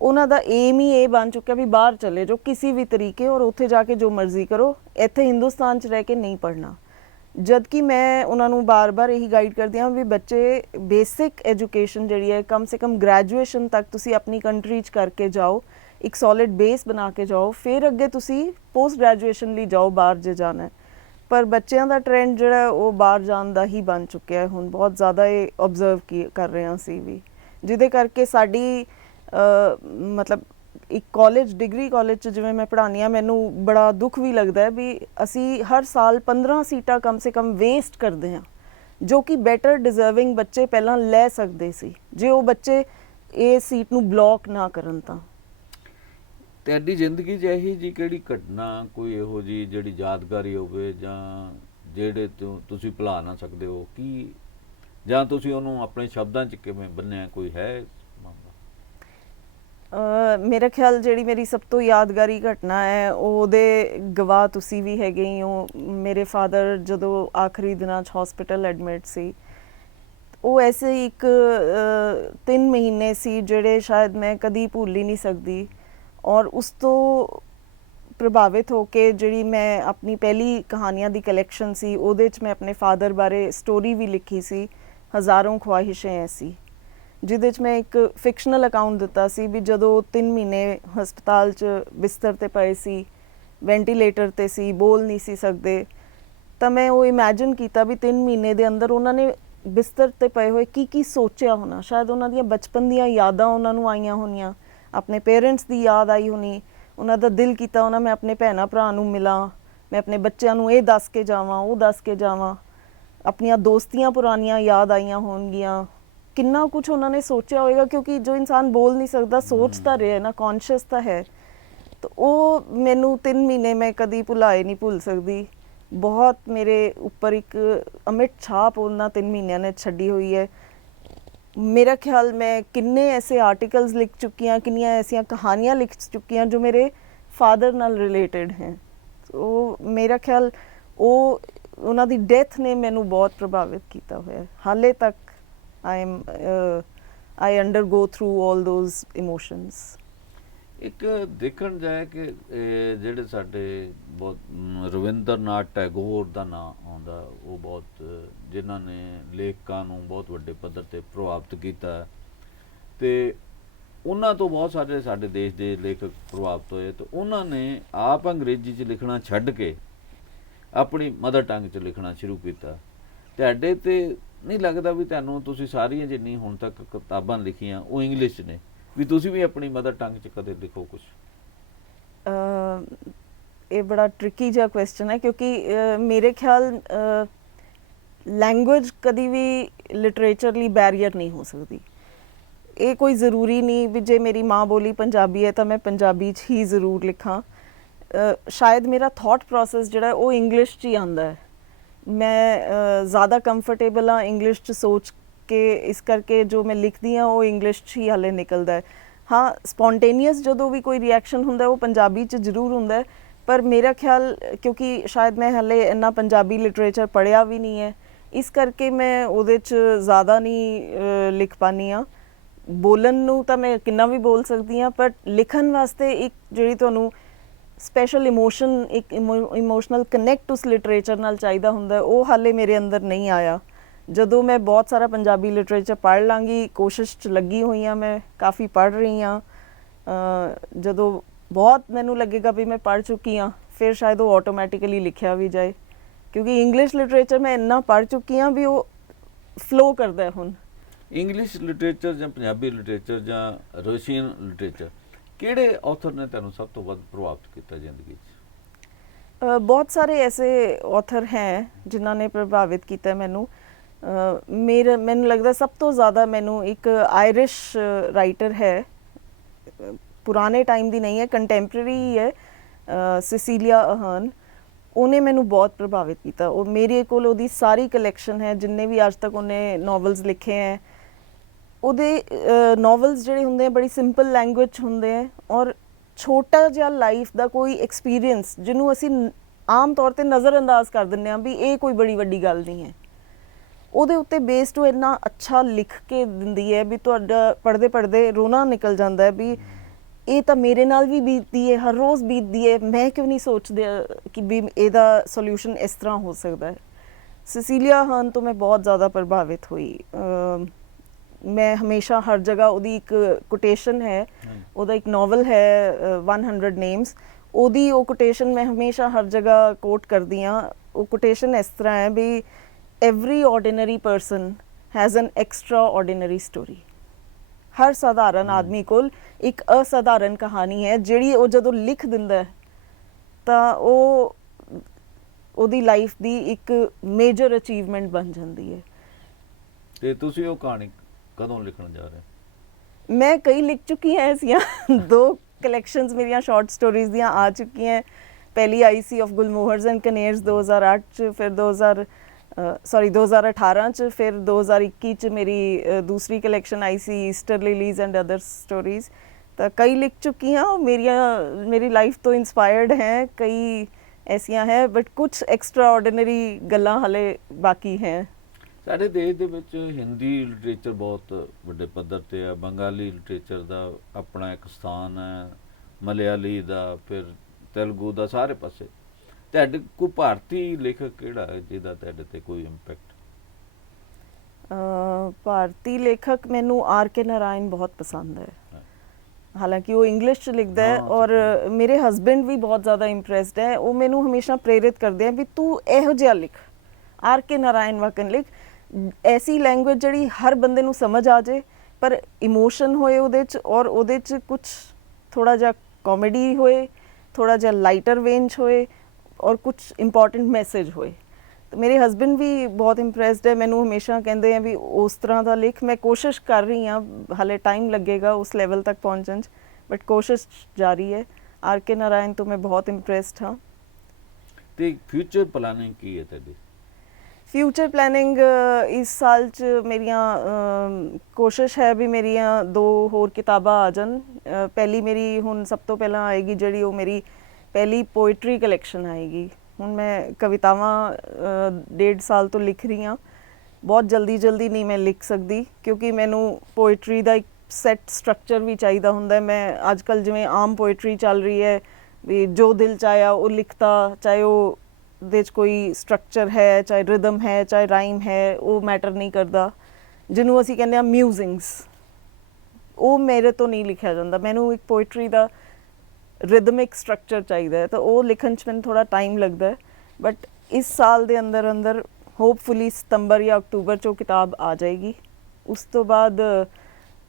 ਉਹਨਾਂ ਦਾ ਏਮ ਹੀ ਇਹ ਬਣ ਚੁੱਕਿਆ ਵੀ ਬਾਹਰ ਚਲੇ ਜਾਓ ਕਿਸੇ ਵੀ ਤਰੀਕੇ, ਔਰ ਉੱਥੇ ਜਾ ਕੇ ਜੋ ਮਰਜ਼ੀ ਕਰੋ, ਇੱਥੇ ਹਿੰਦੁਸਤਾਨ 'ਚ ਰਹਿ ਕੇ ਨਹੀਂ ਪੜ੍ਹਨਾ। ਜਦ ਕਿ ਮੈਂ ਉਹਨਾਂ ਨੂੰ ਬਾਰ-ਬਾਰ ਇਹੀ ਗਾਈਡ ਕਰਦੀ ਹਾਂ ਵੀ ਬੱਚੇ ਬੇਸਿਕ ਐਜੂਕੇਸ਼ਨ ਜਿਹੜੀ ਹੈ ਕਮ ਸੇ ਕਮ ਗ੍ਰੈਜੂਏਸ਼ਨ ਤੱਕ ਤੁਸੀਂ ਆਪਣੀ ਕੰਟਰੀ 'ਚ ਕਰਕੇ ਜਾਓ, ਇੱਕ ਸੋਲਿਡ ਬੇਸ ਬਣਾ ਕੇ ਜਾਓ, ਫਿਰ ਅੱਗੇ ਤੁਸੀਂ ਪੋਸਟ ਗ੍ਰੈਜੂਏਸ਼ਨ ਲਈ ਜਾਓ ਬਾਹਰ ਜੇ ਜਾਣਾ ਹੈ। ਪਰ ਬੱਚਿਆਂ ਦਾ ਟ੍ਰੈਂਡ ਜਿਹੜਾ ਉਹ ਬਾਹਰ ਜਾਣ ਦਾ ਹੀ ਬਣ ਚੁੱਕਿਆ ਹੈ ਹੁਣ, ਬਹੁਤ ਜ਼ਿਆਦਾ ਇਹ ਓਬਜ਼ਰਵ ਕਰ ਰਹੇ ਹਾਂ ਅਸੀਂ ਵੀ, ਜਿਹਦੇ ਕਰਕੇ ਸਾਡੀ मतलब एक कॉलेज डिग्री कॉलेज च जिवें मैं पढ़ानी हाँ, मैनू बड़ा दुख भी लगता है भी असी हर साल 15 सीटां कम से कम वेस्ट करते हैं, जो कि बैटर डिजर्विंग बच्चे पहला लै सकते सी जे वो बच्चे ये सीट नू ब्लॉक ना करन तां। ਤੁਹਾਡੀ ਜ਼ਿੰਦਗੀ 'ਚ ਇਹੀ ਜੀ ਕਿਹੜੀ ਘਟਨਾ ਕੋਈ ਇਹੋ ਜੀ ਜਿਹੜੀ ਯਾਦਗਾਰੀ ਹੋਵੇ ਜਾਂ ਜਿਹੜੇ ਤੋਂ ਤੁਸੀਂ ਭੁਲਾ ਨਾ ਸਕਦੇ ਹੋ, ਕੀ ਜਾਂ ਤੁਸੀਂ ਉਹਨੂੰ ਆਪਣੇ ਸ਼ਬਦਾਂ 'ਚ ਕਿਵੇਂ ਬੰਨਿਆ, ਕੋਈ ਹੈ? मेरा ख्याल जी मेरी सब तो यादगारी घटना है ਉਹਦੇ ਗਵਾਹ ਤੁਸੀਂ ਵੀ ਹੈਗੇ ਹੀ ਹੋ। ਮੇਰੇ ਫਾਦਰ ਜਦੋਂ ਆਖਰੀ ਦਿਨਾਂ 'ਚ ਹਸਪੀਟਲ ਐਡਮਿਟ ਸੀ, ਉਹ ਐਸੇ ਇੱਕ 3 ਮਹੀਨੇ ਸੀ ਜਿਹੜੇ ਸ਼ਾਇਦ ਮੈਂ ਕਦੀ ਭੁੱਲ ਹੀ ਨਹੀਂ ਸਕਦੀ, ਔਰ ਉਸ ਤੋਂ ਪ੍ਰਭਾਵਿਤ ਹੋ ਕੇ ਜਿਹੜੀ ਮੈਂ ਆਪਣੀ ਪਹਿਲੀ ਕਹਾਣੀਆਂ ਦੀ ਕਲੈਕਸ਼ਨ ਸੀ ਉਹਦੇ 'ਚ ਮੈਂ ਆਪਣੇ ਫਾਦਰ ਬਾਰੇ ਸਟੋਰੀ ਵੀ ਲਿਖੀ ਸੀ, ਹਜ਼ਾरों ख्वाहिशें ऐसी, ਜਿਹਦੇ 'ਚ ਮੈਂ ਇੱਕ ਫਿਕਸ਼ਨਲ ਅਕਾਊਂਟ ਦਿੱਤਾ ਸੀ ਵੀ ਜਦੋਂ 3 ਮਹੀਨੇ ਹਸਪਤਾਲ 'ਚ ਬਿਸਤਰ 'ਤੇ ਪਏ ਸੀ, ਵੈਂਟੀਲੇਟਰ 'ਤੇ ਸੀ, ਬੋਲ ਨਹੀਂ ਸੀ ਸਕਦੇ, ਤਾਂ ਮੈਂ ਉਹ ਇਮੈਜਿਨ ਕੀਤਾ ਵੀ 3 ਮਹੀਨੇ ਦੇ ਅੰਦਰ ਉਹਨਾਂ ਨੇ ਬਿਸਤਰ 'ਤੇ ਪਏ ਹੋਏ ਕੀ ਸੋਚਿਆ ਹੋਣਾ। ਸ਼ਾਇਦ ਉਹਨਾਂ ਦੀਆਂ ਬਚਪਨ ਦੀਆਂ ਯਾਦਾਂ ਉਹਨਾਂ ਨੂੰ ਆਈਆਂ ਹੋਣੀਆਂ, ਆਪਣੇ ਪੇਰੈਂਟਸ ਦੀ ਯਾਦ ਆਈ ਹੋਣੀ, ਉਹਨਾਂ ਦਾ ਦਿਲ ਕੀਤਾ ਉਹਨਾਂ ਮੈਂ ਆਪਣੇ ਭੈਣਾਂ ਭਰਾ ਨੂੰ ਮਿਲਾਂ, ਮੈਂ ਆਪਣੇ ਬੱਚਿਆਂ ਨੂੰ ਇਹ ਦੱਸ ਕੇ ਜਾਵਾਂ, ਉਹ ਦੱਸ ਕੇ ਜਾਵਾਂ। ਆਪਣੀਆਂ ਦੋਸਤੀਆਂ ਪੁਰਾਣੀਆਂ ਯਾਦ ਆਈਆਂ ਹੋਣਗੀਆਂ, ਕਿੰਨਾ ਕੁਝ ਉਹਨਾਂ ਨੇ ਸੋਚਿਆ ਹੋਏਗਾ, ਕਿਉਂਕਿ ਜੋ ਇਨਸਾਨ ਬੋਲ ਨਹੀਂ ਸਕਦਾ ਸੋਚ ਤਾਂ ਰਿਹਾ ਨਾ, ਕੌਨਸ਼ੀਅਸ ਤਾਂ ਹੈ। ਤਾਂ ਉਹ ਮੈਨੂੰ 3 ਮਹੀਨੇ ਮੈਂ ਕਦੀ ਭੁਲਾਏ ਨਹੀਂ, ਭੁੱਲ ਸਕਦੀ। ਬਹੁਤ ਮੇਰੇ ਉੱਪਰ ਇੱਕ ਅਮਿਟ ਛਾਪ ਉਹਨਾਂ 3 ਮਹੀਨਿਆਂ ਨੇ ਛੱਡੀ ਹੋਈ ਹੈ। ਮੇਰਾ ਖਿਆਲ ਮੈਂ ਕਿੰਨੇ ਐਸੇ ਆਰਟੀਕਲਸ ਲਿਖ ਚੁੱਕੀ ਹਾਂ, ਕਿੰਨੀਆਂ ਐਸੀਆਂ ਕਹਾਣੀਆਂ ਲਿਖ ਚੁੱਕੀ ਹਾਂ ਜੋ ਮੇਰੇ ਫਾਦਰ ਨਾਲ ਰਿਲੇਟਡ ਹੈ। ਉਹ ਮੇਰਾ ਖਿਆਲ ਉਹ ਉਹਨਾਂ ਦੀ ਡੈਥ ਨੇ ਮੈਨੂੰ ਬਹੁਤ ਪ੍ਰਭਾਵਿਤ ਕੀਤਾ ਹੋਇਆ ਹੈ। ਹਾਲੇ ਤੱਕ I undergo through all those emotions. ਇੱਕ ਦੇਖਣ ਜਾਏ ਕਿ ਜਿਹੜੇ ਸਾਡੇ ਬਹੁਤ ਰਵਿੰਦਰਨਾਥ ਟੈਗੋਰ ਦਾ ਨਾਂ ਆਉਂਦਾ, ਉਹ ਬਹੁਤ ਜਿਨ੍ਹਾਂ ਨੇ ਲੇਖਕਾਂ ਨੂੰ ਬਹੁਤ ਵੱਡੇ ਪੱਧਰ ਤੇ ਪ੍ਰਭਾਵਿਤ ਕੀਤਾ, ਤੇ ਉਹਨਾਂ ਤੋਂ ਬਹੁਤ ਸਾਰੇ ਸਾਡੇ ਦੇਸ਼ ਦੇ ਲੇਖਕ ਪ੍ਰਭਾਵਿਤ ਹੋਏ। ਤੇ ਉਹਨਾਂ ਨੇ ਆਪ ਅੰਗਰੇਜ਼ੀ 'ਚ ਲਿਖਣਾ ਛੱਡ ਕੇ ਆਪਣੀ ਮਦਰ ਟੰਗ 'ਚ ਲਿਖਣਾ ਸ਼ੁਰੂ ਕੀਤਾ। ਤੁਹਾਡੇ ਤੇ ਨਹੀਂ ਲੱਗਦਾ ਵੀ ਤੁਹਾਨੂੰ, ਤੁਸੀਂ ਸਾਰੀਆਂ ਜਿੰਨੀ ਹੁਣ ਤੱਕ ਕਿਤਾਬਾਂ ਲਿਖੀਆਂ ਉਹ ਇੰਗਲਿਸ਼ 'ਚ ਨੇ, ਵੀ ਤੁਸੀਂ ਵੀ ਆਪਣੀ ਮਦਰ ਟੰਗ 'ਚ ਕਦੇ ਲਿਖੋ ਕੁਛ? ਇਹ ਬੜਾ ਟ੍ਰਿਕੀ ਜਿਹਾ ਕੁਐਸਚਨ ਹੈ, ਕਿਉਂਕਿ ਮੇਰੇ ਖਿਆਲ ਲੈਂਗੁਏਜ ਕਦੀ ਵੀ ਲਿਟਰੇਚਰ ਲਈ ਬੈਰੀਅਰ ਨਹੀਂ ਹੋ ਸਕਦੀ। ਇਹ ਕੋਈ ਜ਼ਰੂਰੀ ਨਹੀਂ ਵੀ ਜੇ ਮੇਰੀ ਮਾਂ ਬੋਲੀ ਪੰਜਾਬੀ ਹੈ ਤਾਂ ਮੈਂ ਪੰਜਾਬੀ 'ਚ ਹੀ ਜ਼ਰੂਰ ਲਿਖਾਂ। ਸ਼ਾਇਦ ਮੇਰਾ ਥਾਟ ਪ੍ਰੋਸੈਸ ਜਿਹੜਾ ਉਹ ਇੰਗਲਿਸ਼ 'ਚ ਹੀ ਆਉਂਦਾ ਹੈ। ਮੈਂ ਜ਼ਿਆਦਾ ਕੰਫਰਟੇਬਲ ਹਾਂ ਇੰਗਲਿਸ਼ 'ਚ ਸੋਚ ਕੇ, ਇਸ ਕਰਕੇ ਜੋ ਮੈਂ ਲਿਖਦੀ ਹਾਂ ਉਹ ਇੰਗਲਿਸ਼ 'ਚ ਹੀ ਹਾਲੇ ਨਿਕਲਦਾ ਹੈ। ਹਾਂ, ਸਪੌਂਟੇਨੀਅਸ ਜਦੋਂ ਵੀ ਕੋਈ ਰਿਐਕਸ਼ਨ ਹੁੰਦਾ ਉਹ ਪੰਜਾਬੀ 'ਚ ਜ਼ਰੂਰ ਹੁੰਦਾ ਹੈ, ਪਰ ਮੇਰਾ ਖਿਆਲ ਕਿਉਂਕਿ ਸ਼ਾਇਦ ਮੈਂ ਹਾਲੇ ਇੰਨਾ ਪੰਜਾਬੀ ਲਿਟਰੇਚਰ ਪੜ੍ਹਿਆ ਵੀ ਨਹੀਂ ਹੈ, ਇਸ ਕਰਕੇ ਮੈਂ ਉਹਦੇ 'ਚ ਜ਼ਿਆਦਾ ਨਹੀਂ ਲਿਖ ਪਾਉਂਦੀ ਹਾਂ। ਬੋਲਣ ਨੂੰ ਤਾਂ ਮੈਂ ਕਿੰਨਾ ਵੀ ਬੋਲ ਸਕਦੀ ਹਾਂ, ਪਰ ਲਿਖਣ ਵਾਸਤੇ ਇੱਕ ਜਿਹੜੀ ਤੁਹਾਨੂੰ ਸਪੈਸ਼ਲ ਇਮੋਸ਼ਨ, ਇੱਕ ਇਮੋਸ਼ਨਲ ਕਨੈਕਟ ਉਸ ਲਿਟਰੇਚਰ ਨਾਲ ਚਾਹੀਦਾ ਹੁੰਦਾ, ਉਹ ਹਾਲੇ ਮੇਰੇ ਅੰਦਰ ਨਹੀਂ ਆਇਆ। ਜਦੋਂ ਮੈਂ ਬਹੁਤ ਸਾਰਾ ਪੰਜਾਬੀ ਲਿਟਰੇਚਰ ਪੜ੍ਹ ਲਾਂਗੀ, ਕੋਸ਼ਿਸ਼ 'ਚ ਲੱਗੀ ਹੋਈ ਹਾਂ, ਮੈਂ ਕਾਫੀ ਪੜ੍ਹ ਰਹੀ ਹਾਂ। ਜਦੋਂ ਬਹੁਤ ਮੈਨੂੰ ਲੱਗੇਗਾ ਵੀ ਮੈਂ ਪੜ੍ਹ ਚੁੱਕੀ ਹਾਂ, ਫਿਰ ਸ਼ਾਇਦ ਉਹ ਆਟੋਮੈਟਿਕਲੀ ਲਿਖਿਆ ਵੀ ਜਾਏ, ਕਿਉਂਕਿ ਇੰਗਲਿਸ਼ ਲਿਟਰੇਚਰ ਮੈਂ ਇੰਨਾ ਪੜ੍ਹ ਚੁੱਕੀ ਹਾਂ ਵੀ ਉਹ ਫਲੋ ਕਰਦਾ ਹੁਣ। ਇੰਗਲਿਸ਼ ਲਿਟਰੇਚਰ ਜਾਂ ਪੰਜਾਬੀ ਲਿਟਰੇਚਰ ਜਾਂ ਰਸ਼ੀਅਨ ਲਿਟਰੇਚਰ, ਕਿਹੜੇ ਆਥਰ ਨੇ ਤੁਹਾਨੂੰ ਸਭ ਤੋਂ ਵੱਧ ਪ੍ਰਭਾਵਿਤ ਕੀਤਾ ਜ਼ਿੰਦਗੀ 'ਚ? ਬਹੁਤ ਸਾਰੇ ਐਸੇ ਆਥਰ ਹੈ ਜਿਨ੍ਹਾਂ ਨੇ ਪ੍ਰਭਾਵਿਤ ਕੀਤਾ ਮੈਨੂੰ। ਮੈਨੂੰ ਲੱਗਦਾ ਸਭ ਤੋਂ ਜ਼ਿਆਦਾ ਮੈਨੂੰ ਇੱਕ ਆਇਰਿਸ਼ ਰਾਈਟਰ ਹੈ, ਪੁਰਾਣੇ ਟਾਈਮ ਦੀ ਨਹੀਂ ਹੈ, ਕੰਟੈਂਪਰੇਰੀ ਹੀ ਹੈ, ਸਿਸੀਲੀਆ ਅਹਰਨ। ਉਹਨੇ ਮੈਨੂੰ ਬਹੁਤ ਪ੍ਰਭਾਵਿਤ ਕੀਤਾ। ਉਹ ਮੇਰੇ ਕੋਲ ਉਹਦੀ ਸਾਰੀ ਕਲੈਕਸ਼ਨ ਹੈ, ਜਿੰਨੇ ਵੀ ਅੱਜ ਤੱਕ ਉਹਨੇ ਨਾਵਲਸ ਲਿਖੇ ਹੈ। ਉਹਦੇ ਨਾਵਲਸ ਜਿਹੜੇ ਹੁੰਦੇ ਆ ਬੜੀ ਸਿੰਪਲ ਲੈਂਗੁਏਜ 'ਚ ਹੁੰਦੇ ਹੈ, ਔਰ ਛੋਟਾ ਜਿਹਾ ਲਾਈਫ ਦਾ ਕੋਈ ਐਕਸਪੀਰੀਅੰਸ ਜਿਹਨੂੰ ਅਸੀਂ ਆਮ ਤੌਰ 'ਤੇ ਨਜ਼ਰ ਅੰਦਾਜ਼ ਕਰ ਦਿੰਦੇ ਹਾਂ ਵੀ ਇਹ ਕੋਈ ਬੜੀ ਵੱਡੀ ਗੱਲ ਨਹੀਂ ਹੈ, ਉਹਦੇ ਉੱਤੇ ਬੇਸਡ ਉਹ ਇੰਨਾ ਅੱਛਾ ਲਿਖ ਕੇ ਦਿੰਦੀ ਹੈ ਵੀ ਤੁਹਾਡਾ ਪੜ੍ਹਦੇ ਪੜ੍ਹਦੇ ਰੋਣਾ ਨਿਕਲ ਜਾਂਦਾ ਹੈ ਵੀ ਇਹ ਤਾਂ ਮੇਰੇ ਨਾਲ ਵੀ ਬੀਤਦੀ ਹੈ, ਹਰ ਰੋਜ਼ ਬੀਤਦੀ ਹੈ, ਮੈਂ ਕਿਉਂ ਨਹੀਂ ਸੋਚਦੀ ਕਿ ਵੀ ਇਹਦਾ ਸੋਲਿਊਸ਼ਨ ਇਸ ਤਰ੍ਹਾਂ ਹੋ ਸਕਦਾ ਹੈ। ਸਿਸੀਲੀਆ ਅਹਰਨ ਤੋਂ ਮੈਂ ਬਹੁਤ ਜ਼ਿਆਦਾ ਪ੍ਰਭਾਵਿਤ ਹੋਈ। ਮੈਂ ਹਮੇਸ਼ਾ ਹਰ ਜਗ੍ਹਾ ਉਹਦੀ ਇੱਕ ਕੋਟੇਸ਼ਨ ਹੈ, ਉਹਦਾ ਇੱਕ ਨਾਵਲ ਹੈ 100 ਨੇਮਸ, ਉਹਦੀ ਉਹ ਕੋਟੇਸ਼ਨ ਮੈਂ ਹਮੇਸ਼ਾ ਹਰ ਜਗ੍ਹਾ ਕੋਟ ਕਰਦੀ ਹਾਂ। ਉਹ ਕੋਟੇਸ਼ਨ ਇਸ ਤਰ੍ਹਾਂ ਹੈ ਵੀ every ordinary person has an extraordinary story. ਹਰ ਸਾਧਾਰਨ ਆਦਮੀ ਕੋਲ ਇੱਕ ਅਸਾਧਾਰਨ ਕਹਾਣੀ ਹੈ, ਜਿਹੜੀ ਉਹ ਜਦੋਂ ਲਿਖ ਦਿੰਦਾ ਤਾਂ ਉਹ ਉਹਦੀ ਲਾਈਫ ਦੀ ਇੱਕ ਮੇਜਰ ਅਚੀਵਮੈਂਟ ਬਣ ਜਾਂਦੀ ਹੈ। ਤੇ ਤੁਸੀਂ ਉਹ ਕਹਾਣੀ ਕਦੋਂ ਲਿਖਣ ਜਾ ਰਹੇ? ਮੈਂ ਕਈ ਲਿਖ ਚੁੱਕੀ ਹਾਂ ਐਸੀਆਂ 2 ਕਲੈਕਸ਼ਨਸ ਮੇਰੀਆਂ ਸ਼ਾਰਟ ਸਟੋਰੀਜ਼ ਦੀਆਂ ਆ ਚੁੱਕੀਆਂ। ਪਹਿਲੀ ਆਈ ਸੀ ਆਫ ਗੁਲਮੋਹਰਸ ਐਂਡ ਕਨੇਰਸ 2008 'ਚ, ਫਿਰ 2018 'ਚ, ਫਿਰ 2021 'ਚ ਮੇਰੀ ਦੂਸਰੀ ਕਲੈਕਸ਼ਨ ਆਈ ਸੀ Easter lilies and other stories. ਤਾਂ ਕਈ ਲਿਖ ਚੁੱਕੀ ਹਾਂ, ਮੇਰੀ ਲਾਈਫ ਤੋਂ ਇੰਸਪਾਇਰਡ ਹੈ, ਕਈ ਐਸੀਆਂ ਹੈ, ਬਟ ਕੁਛ ਐਕਸਟਰਾ ਆਰਡੀਨਰੀ ਗੱਲਾਂ ਹਾਲੇ ਬਾਕੀ ਹੈ। ਸਾਡੇ ਦੇਸ਼ ਦੇ ਵਿੱਚ ਹਿੰਦੀ ਲਿਟਰੇਚਰ ਬਹੁਤ ਵੱਡੇ ਪੱਧਰ 'ਤੇ ਆ, ਬੰਗਾਲੀ ਲਿਟਰੇਚਰ ਦਾ ਆਪਣਾ ਇੱਕ ਸਥਾਨ ਹੈ, ਮਲਿਆਲੀ ਦਾ, ਫਿਰ ਤੇਲਗੂ ਦਾ, ਸਾਰੇ ਪਾਸੇ। ਤੁਹਾਡੇ ਕੋਈ ਭਾਰਤੀ ਲੇਖਕ ਕਿਹੜਾ ਹੈ ਜਿਹਦਾ ਤੁਹਾਡੇ 'ਤੇ ਕੋਈ ਇੰਪੈਕਟ? ਭਾਰਤੀ ਲੇਖਕ ਮੈਨੂੰ R.K. ਨਾਰਾਇਣ ਬਹੁਤ ਪਸੰਦ ਹੈ। ਹਾਲਾਂਕਿ ਉਹ ਇੰਗਲਿਸ਼ 'ਚ ਲਿਖਦਾ ਹੈ, ਔਰ ਮੇਰੇ ਹਸਬੈਂਡ ਵੀ ਬਹੁਤ ਜ਼ਿਆਦਾ ਇੰਪਰੈਸਡ ਹੈ। ਉਹ ਮੈਨੂੰ ਹਮੇਸ਼ਾ ਪ੍ਰੇਰਿਤ ਕਰਦੇ ਆ ਵੀ ਤੂੰ ਇਹੋ ਜਿਹਾ ਲਿਖ, R.K. ਨਾਰਾਇਣ ਵਾਕਨ ਲਿਖ, ਐਸੀ ਲੈਂਗੁਏਜ ਜਿਹੜੀ ਹਰ ਬੰਦੇ ਨੂੰ ਸਮਝ ਆ ਜਾਏ, ਪਰ ਇਮੋਸ਼ਨ ਹੋਏ ਉਹਦੇ 'ਚ, ਔਰ ਉਹਦੇ 'ਚ ਕੁਛ ਥੋੜ੍ਹਾ ਜਿਹਾ ਕਾਮੇਡੀ ਹੋਏ, ਥੋੜ੍ਹਾ ਜਿਹਾ ਲਾਈਟਰ ਵੇਨ 'ਚ ਹੋਏ, ਔਰ ਕੁਝ ਇੰਪੋਰਟੈਂਟ ਮੈਸੇਜ ਹੋਏ। ਤੇ ਮੇਰੇ ਹਸਬੰਡ ਵੀ ਬਹੁਤ ਇੰਪ੍ਰੈਸਡ ਹੈ, ਮੈਨੂੰ ਹਮੇਸ਼ਾ ਕਹਿੰਦੇ ਆ ਵੀ ਉਸ ਤਰ੍ਹਾਂ ਦਾ ਲਿਖ। ਮੈਂ ਕੋਸ਼ਿਸ਼ ਕਰ ਰਹੀ ਹਾਂ, ਹਾਲੇ ਟਾਈਮ ਲੱਗੇਗਾ ਉਸ ਲੈਵਲ ਤੱਕ ਪਹੁੰਚਣ 'ਚ, ਬਟ ਕੋਸ਼ਿਸ਼ ਜਾਰੀ ਹੈ। ਆਰ ਕੇ ਨਾਰਾਇਣ ਤੋਂ ਮੈਂ ਬਹੁਤ ਇੰਪ੍ਰੈਸਡ ਹਾਂ। ਤੇ ਫਿਊਚਰ ਪਲਾਨਿੰਗ ਕੀ ਹੈ ਤੁਹਾਡੀ? ਫਿਊਚਰ ਪਲੈਨਿੰਗ ਇਸ ਸਾਲ 'ਚ ਮੇਰੀਆਂ ਕੋਸ਼ਿਸ਼ ਹੈ ਵੀ ਮੇਰੀਆਂ 2 ਹੋਰ ਕਿਤਾਬਾਂ ਆ ਜਾਣ। ਪਹਿਲੀ ਮੇਰੀ ਹੁਣ ਸਭ ਤੋਂ ਪਹਿਲਾਂ ਆਏਗੀ ਜਿਹੜੀ, ਉਹ ਮੇਰੀ ਪਹਿਲੀ ਪੋਇਟਰੀ ਕਲੈਕਸ਼ਨ ਆਏਗੀ। ਹੁਣ ਮੈਂ ਕਵਿਤਾਵਾਂ 1.5 ਸਾਲ ਤੋਂ ਲਿਖ ਰਹੀ ਹਾਂ। ਬਹੁਤ ਜਲਦੀ ਨਹੀਂ ਮੈਂ ਲਿਖ ਸਕਦੀ, ਕਿਉਂਕਿ ਮੈਨੂੰ ਪੋਇਟਰੀ ਦਾ ਇੱਕ ਸੈੱਟ ਸਟਰਕਚਰ ਵੀ ਚਾਹੀਦਾ ਹੁੰਦਾ। ਮੈਂ ਅੱਜ ਕੱਲ੍ਹ ਜਿਵੇਂ ਆਮ ਪੋਇਟਰੀ ਚੱਲ ਰਹੀ ਹੈ ਵੀ ਜੋ ਦਿਲ 'ਚ ਆਇਆ ਉਹ ਲਿਖਤਾ, ਚਾਹੇ ਉਹ ਦੇ 'ਚ ਕੋਈ ਸਟਰਕਚਰ ਹੈ, ਚਾਹੇ ਰਿਦਮ ਹੈ, ਚਾਹੇ ਰਾਈਮ ਹੈ, ਉਹ ਮੈਟਰ ਨਹੀਂ ਕਰਦਾ। ਜਿਹਨੂੰ ਅਸੀਂ ਕਹਿੰਦੇ ਹਾਂ ਮਿਊਜ਼ਿੰਗਸ, ਉਹ ਮੇਰੇ ਤੋਂ ਨਹੀਂ ਲਿਖਿਆ ਜਾਂਦਾ। ਮੈਨੂੰ ਇੱਕ ਪੋਇਟਰੀ ਦਾ ਰਿਦਮਿਕ ਸਟਰਕਚਰ ਚਾਹੀਦਾ ਹੈ, ਤਾਂ ਉਹ ਲਿਖਣ 'ਚ ਮੈਨੂੰ ਥੋੜ੍ਹਾ ਟਾਈਮ ਲੱਗਦਾ ਹੈ। ਬਟ ਇਸ ਸਾਲ ਦੇ ਅੰਦਰ ਹੋਪਫੁਲੀ ਸਤੰਬਰ ਜਾਂ ਅਕਤੂਬਰ 'ਚ ਉਹ ਕਿਤਾਬ ਆ ਜਾਏਗੀ। ਉਸ ਤੋਂ ਬਾਅਦ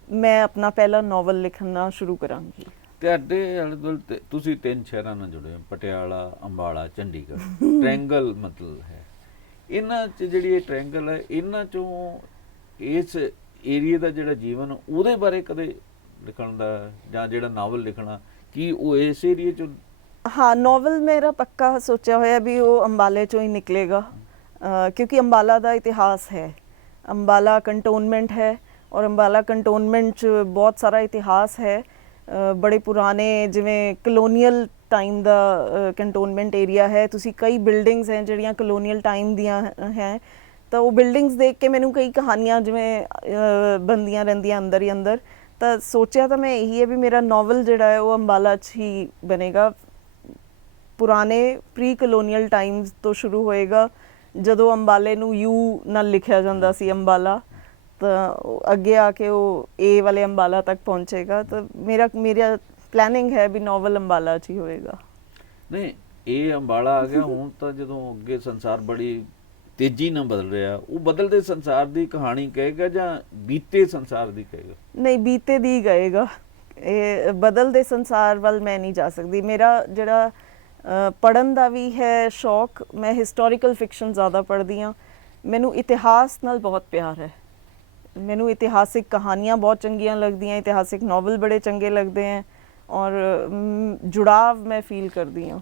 ਮੈਂ ਆਪਣਾ ਪਹਿਲਾ ਨਾਵਲ ਲਿਖਣਾ ਸ਼ੁਰੂ ਕਰਾਂਗੀ। ਤੁਹਾਡੇ ਆਲੇ ਦੁਆਲੇ ਤੁਸੀਂ 3 ਸ਼ਹਿਰਾਂ ਨਾਲ ਜੁੜੇ ਹੋ, ਪਟਿਆਲਾ, ਅੰਬਾਲਾ, ਚੰਡੀਗੜ੍ਹ। ਟ੍ਰਾਇੰਗਲ ਮਤਲਬ ਹੈ ਇਹਨਾਂ 'ਚ, ਜਿਹੜੀ ਇਹ ਟ੍ਰਾਇੰਗਲ ਹੈ, ਇਹਨਾਂ 'ਚੋਂ ਇਸ ਏਰੀਏ ਦਾ ਜਿਹੜਾ ਜੀਵਨ, ਉਹਦੇ ਬਾਰੇ ਕਦੇ ਲਿਖਣ ਦਾ ਜਾਂ ਜਿਹੜਾ ਨਾਵਲ ਲਿਖਣਾ, ਕੀ ਉਹ ਇਸ ਏਰੀਏ 'ਚੋਂ? ਹਾਂ, ਨਾਵਲ ਮੇਰਾ ਪੱਕਾ ਸੋਚਿਆ ਹੋਇਆ ਵੀ ਉਹ ਅੰਬਾਲੇ 'ਚੋਂ ਹੀ ਨਿਕਲੇਗਾ, ਕਿਉਂਕਿ ਅੰਬਾਲਾ ਦਾ ਇਤਿਹਾਸ ਹੈ। ਅੰਬਾਲਾ ਕੰਟੋਨਮੈਂਟ ਹੈ ਔਰ ਅੰਬਾਲਾ ਕੰਟੋਨਮੈਂਟ 'ਚ ਬਹੁਤ ਸਾਰਾ ਇਤਿਹਾਸ ਹੈ। ਬੜੇ ਪੁਰਾਣੇ, ਜਿਵੇਂ ਕਲੋਨੀਅਲ ਟਾਈਮ ਦਾ ਕੰਟੋਨਮੈਂਟ ਏਰੀਆ ਹੈ। ਤੁਸੀਂ ਕਈ ਬਿਲਡਿੰਗਸ ਹੈ ਜਿਹੜੀਆਂ ਕਲੋਨੀਅਲ ਟਾਈਮ ਦੀਆਂ ਹੈ, ਤਾਂ ਉਹ ਬਿਲਡਿੰਗਸ ਦੇਖ ਕੇ ਮੈਨੂੰ ਕਈ ਕਹਾਣੀਆਂ ਜਿਵੇਂ ਬਣਦੀਆਂ ਰਹਿੰਦੀਆਂ ਅੰਦਰ ਹੀ ਅੰਦਰ। ਤਾਂ ਸੋਚਿਆ ਤਾਂ ਮੈਂ ਇਹੀ ਹੈ ਵੀ ਮੇਰਾ ਨਾਵਲ ਜਿਹੜਾ ਹੈ ਉਹ ਅੰਬਾਲਾ 'ਚ ਹੀ ਬਣੇਗਾ। ਪੁਰਾਣੇ ਪ੍ਰੀ ਕਲੋਨੀਅਲ ਟਾਈਮਸ ਤੋਂ ਸ਼ੁਰੂ ਹੋਏਗਾ, ਜਦੋਂ ਅੰਬਾਲੇ ਨੂੰ ਯੂ ਨਾਲ ਲਿਖਿਆ ਜਾਂਦਾ ਸੀ, ਅੰਬਾਲਾ, ਤਾਂ ਅੱਗੇ ਆ ਕੇ ਉਹ ਏ ਵਾਲੇ ਅੰਬਾਲਾ ਤੱਕ ਪਹੁੰਚੇਗਾ। ਤਾਂ ਮੇਰਾ ਪਲੈਨਿੰਗ ਹੈ ਵੀ ਨਾਵਲ ਅੰਬਾਲਾ 'ਚ ਹੀ ਹੋਏਗਾ। ਨਹੀਂ, ਇਹ ਅੰਬਾਲਾ ਆ ਗਿਆ ਹੁਣ ਤਾਂ, ਜਦੋਂ ਅੱਗੇ ਸੰਸਾਰ ਬੜੀ ਤੇਜ਼ੀ ਨਾਲ ਬਦਲ ਰਿਹਾ, ਉਹ ਬਦਲਦੇ ਸੰਸਾਰ ਦੀ ਕਹਾਣੀ ਕਹੇਗਾ ਜਾਂ ਬੀਤੇ ਸੰਸਾਰ ਦੀ ਕਹੇਗਾ? ਨਹੀਂ, ਬੀਤੇ ਦੀ ਕਹੇਗਾ। ਇਹ ਬਦਲਦੇ ਸੰਸਾਰ ਵੱਲ ਮੈਂ ਨਹੀਂ ਜਾ ਸਕਦੀ। ਮੇਰਾ ਜਿਹੜਾ ਪੜ੍ਹਨ ਦਾ ਵੀ ਹੈ ਸ਼ੌਕ, ਮੈਂ ਹਿਸਟੋਰੀਕਲ ਫਿਕਸ਼ਨ ਜ਼ਿਆਦਾ ਪੜ੍ਹਦੀ ਹਾਂ। ਮੈਨੂੰ ਇਤਿਹਾਸ ਨਾਲ ਬਹੁਤ ਪਿਆਰ ਹੈ। ਮੈਨੂੰ ਇਤਿਹਾਸਿਕ ਕਹਾਣੀਆਂ ਬਹੁਤ ਚੰਗੀਆਂ ਲੱਗਦੀਆਂ, ਇਤਿਹਾਸਿਕ ਨਾਵਲ ਬੜੇ ਚੰਗੇ ਲੱਗਦੇ ਹੈ ਔਰ ਜੁੜਾਵ ਮੈਂ ਫੀਲ ਕਰਦੀ ਹਾਂ।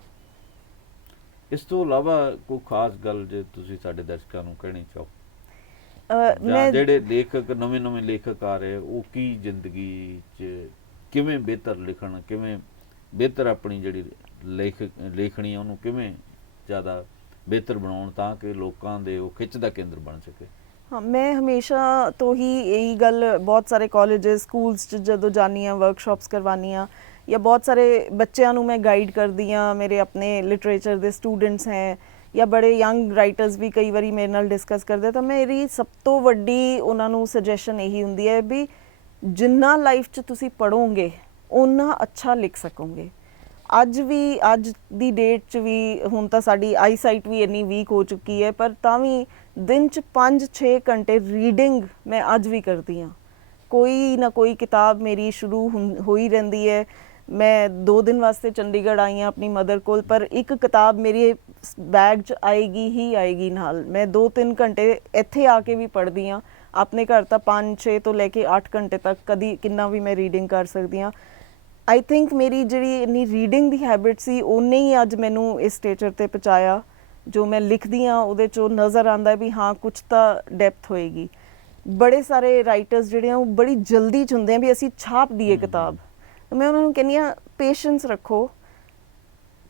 ਇਸ ਤੋਂ ਇਲਾਵਾ ਕੋਈ ਖਾਸ ਗੱਲ ਜੇ ਤੁਸੀਂ ਸਾਡੇ ਦਰਸ਼ਕਾਂ ਨੂੰ ਕਹਿਣੀ ਚਾਹੋ, ਮੈਂ ਜਿਹੜੇ ਲੇਖਕ, ਨਵੇਂ ਲੇਖਕ ਆ ਰਹੇ, ਉਹ ਕੀ ਜ਼ਿੰਦਗੀ 'ਚ ਕਿਵੇਂ ਬਿਹਤਰ ਲਿਖਣ, ਕਿਵੇਂ ਬਿਹਤਰ ਆਪਣੀ ਜਿਹੜੀ ਲੇਖਣੀ ਆ ਉਹਨੂੰ ਕਿਵੇਂ ਜ਼ਿਆਦਾ ਬਿਹਤਰ ਬਣਾਉਣ, ਤਾਂ ਕਿ ਲੋਕਾਂ ਦੇ ਉਹ ਖਿੱਚ ਦਾ ਕੇਂਦਰ ਬਣ ਸਕੇ? ਹਾਂ, ਮੈਂ ਹਮੇਸ਼ਾ ਤੋਂ ਹੀ ਇਹੀ ਗੱਲ, ਬਹੁਤ ਸਾਰੇ ਕਾਲਜਸ, ਸਕੂਲਸ 'ਚ ਜਦੋਂ ਜਾਂਦੀ ਹਾਂ, ਵਰਕਸ਼ਾਪਸ ਕਰਵਾਉਂਦੀ ਹਾਂ, ਜਾਂ ਬਹੁਤ ਸਾਰੇ ਬੱਚਿਆਂ ਨੂੰ ਮੈਂ ਗਾਈਡ ਕਰਦੀ ਹਾਂ, ਮੇਰੇ ਆਪਣੇ ਲਿਟਰੇਚਰ ਦੇ ਸਟੂਡੈਂਟਸ ਹੈ ਜਾਂ ਬੜੇ ਯੰਗ ਰਾਈਟਰਸ ਵੀ ਕਈ ਵਾਰੀ ਮੇਰੇ ਨਾਲ ਡਿਸਕਸ ਕਰਦੇ, ਤਾਂ ਮੇਰੀ ਸਭ ਤੋਂ ਵੱਡੀ ਉਹਨਾਂ ਨੂੰ ਸੁਜੈਸ਼ਨ ਇਹੀ ਹੁੰਦੀ ਹੈ ਵੀ ਜਿੰਨਾ ਲਾਈਫ 'ਚ ਤੁਸੀਂ ਪੜ੍ਹੋਗੇ ਓਨਾ ਅੱਛਾ ਲਿਖ ਸਕੋਗੇ। ਅੱਜ ਦੀ ਡੇਟ 'ਚ ਵੀ, ਹੁਣ ਤਾਂ ਸਾਡੀ ਆਈ ਸਾਈਟ ਵੀ ਇੰਨੀ ਵੀਕ ਹੋ ਚੁੱਕੀ ਹੈ, ਪਰ ਤਾਂ ਵੀ ਦਿਨ 'ਚ 5-6 ਘੰਟੇ ਰੀਡਿੰਗ ਮੈਂ ਅੱਜ ਵੀ ਕਰਦੀ ਹਾਂ। ਕੋਈ ਨਾ ਕੋਈ ਕਿਤਾਬ ਮੇਰੀ ਸ਼ੁਰੂ ਹੋਈ ਰਹਿੰਦੀ ਹੈ। ਮੈਂ 2 ਦਿਨ ਵਾਸਤੇ ਚੰਡੀਗੜ੍ਹ ਆਈ ਹਾਂ ਆਪਣੀ ਮਦਰ ਕੋਲ, ਪਰ ਇੱਕ ਕਿਤਾਬ ਮੇਰੇ ਬੈਗ 'ਚ ਆਏਗੀ ਹੀ ਆਏਗੀ ਨਾਲ। ਮੈਂ 2-3 ਘੰਟੇ ਇੱਥੇ ਆ ਕੇ ਵੀ ਪੜ੍ਹਦੀ ਹਾਂ। ਆਪਣੇ ਘਰ ਤਾਂ 5-6 ਤੋਂ ਲੈ ਕੇ 8 ਘੰਟੇ ਤੱਕ ਕਦੀ ਕਿੰਨਾ ਵੀ ਮੈਂ ਰੀਡਿੰਗ ਕਰ ਸਕਦੀ ਹਾਂ। ਆਈ ਥਿੰਕ ਮੇਰੀ ਜਿਹੜੀ ਇੰਨੀ ਰੀਡਿੰਗ ਦੀ ਹੈਬਿਟ ਸੀ, ਉਹਨੇ ਹੀ ਅੱਜ ਮੈਨੂੰ ਇਸ ਸਟੇਚਰ 'ਤੇ ਪਹੁੰਚਾਇਆ। ਜੋ ਮੈਂ ਲਿਖਦੀ ਹਾਂ ਉਹਦੇ 'ਚੋਂ ਨਜ਼ਰ ਆਉਂਦਾ ਵੀ ਹਾਂ ਕੁਛ ਤਾਂ ਡੈਪਥ ਹੋਏਗੀ। ਬੜੇ ਸਾਰੇ ਰਾਈਟਰਸ ਜਿਹੜੇ ਆ ਉਹ ਬੜੀ ਜਲਦੀ 'ਚ ਹੁੰਦੇ ਆ ਵੀ ਅਸੀਂ ਛਾਪ ਦਈਏ ਕਿਤਾਬ। ਮੈਂ ਉਹਨਾਂ ਨੂੰ ਕਹਿੰਦੀ ਹਾਂ, ਪੇਸ਼ੈਂਸ ਰੱਖੋ।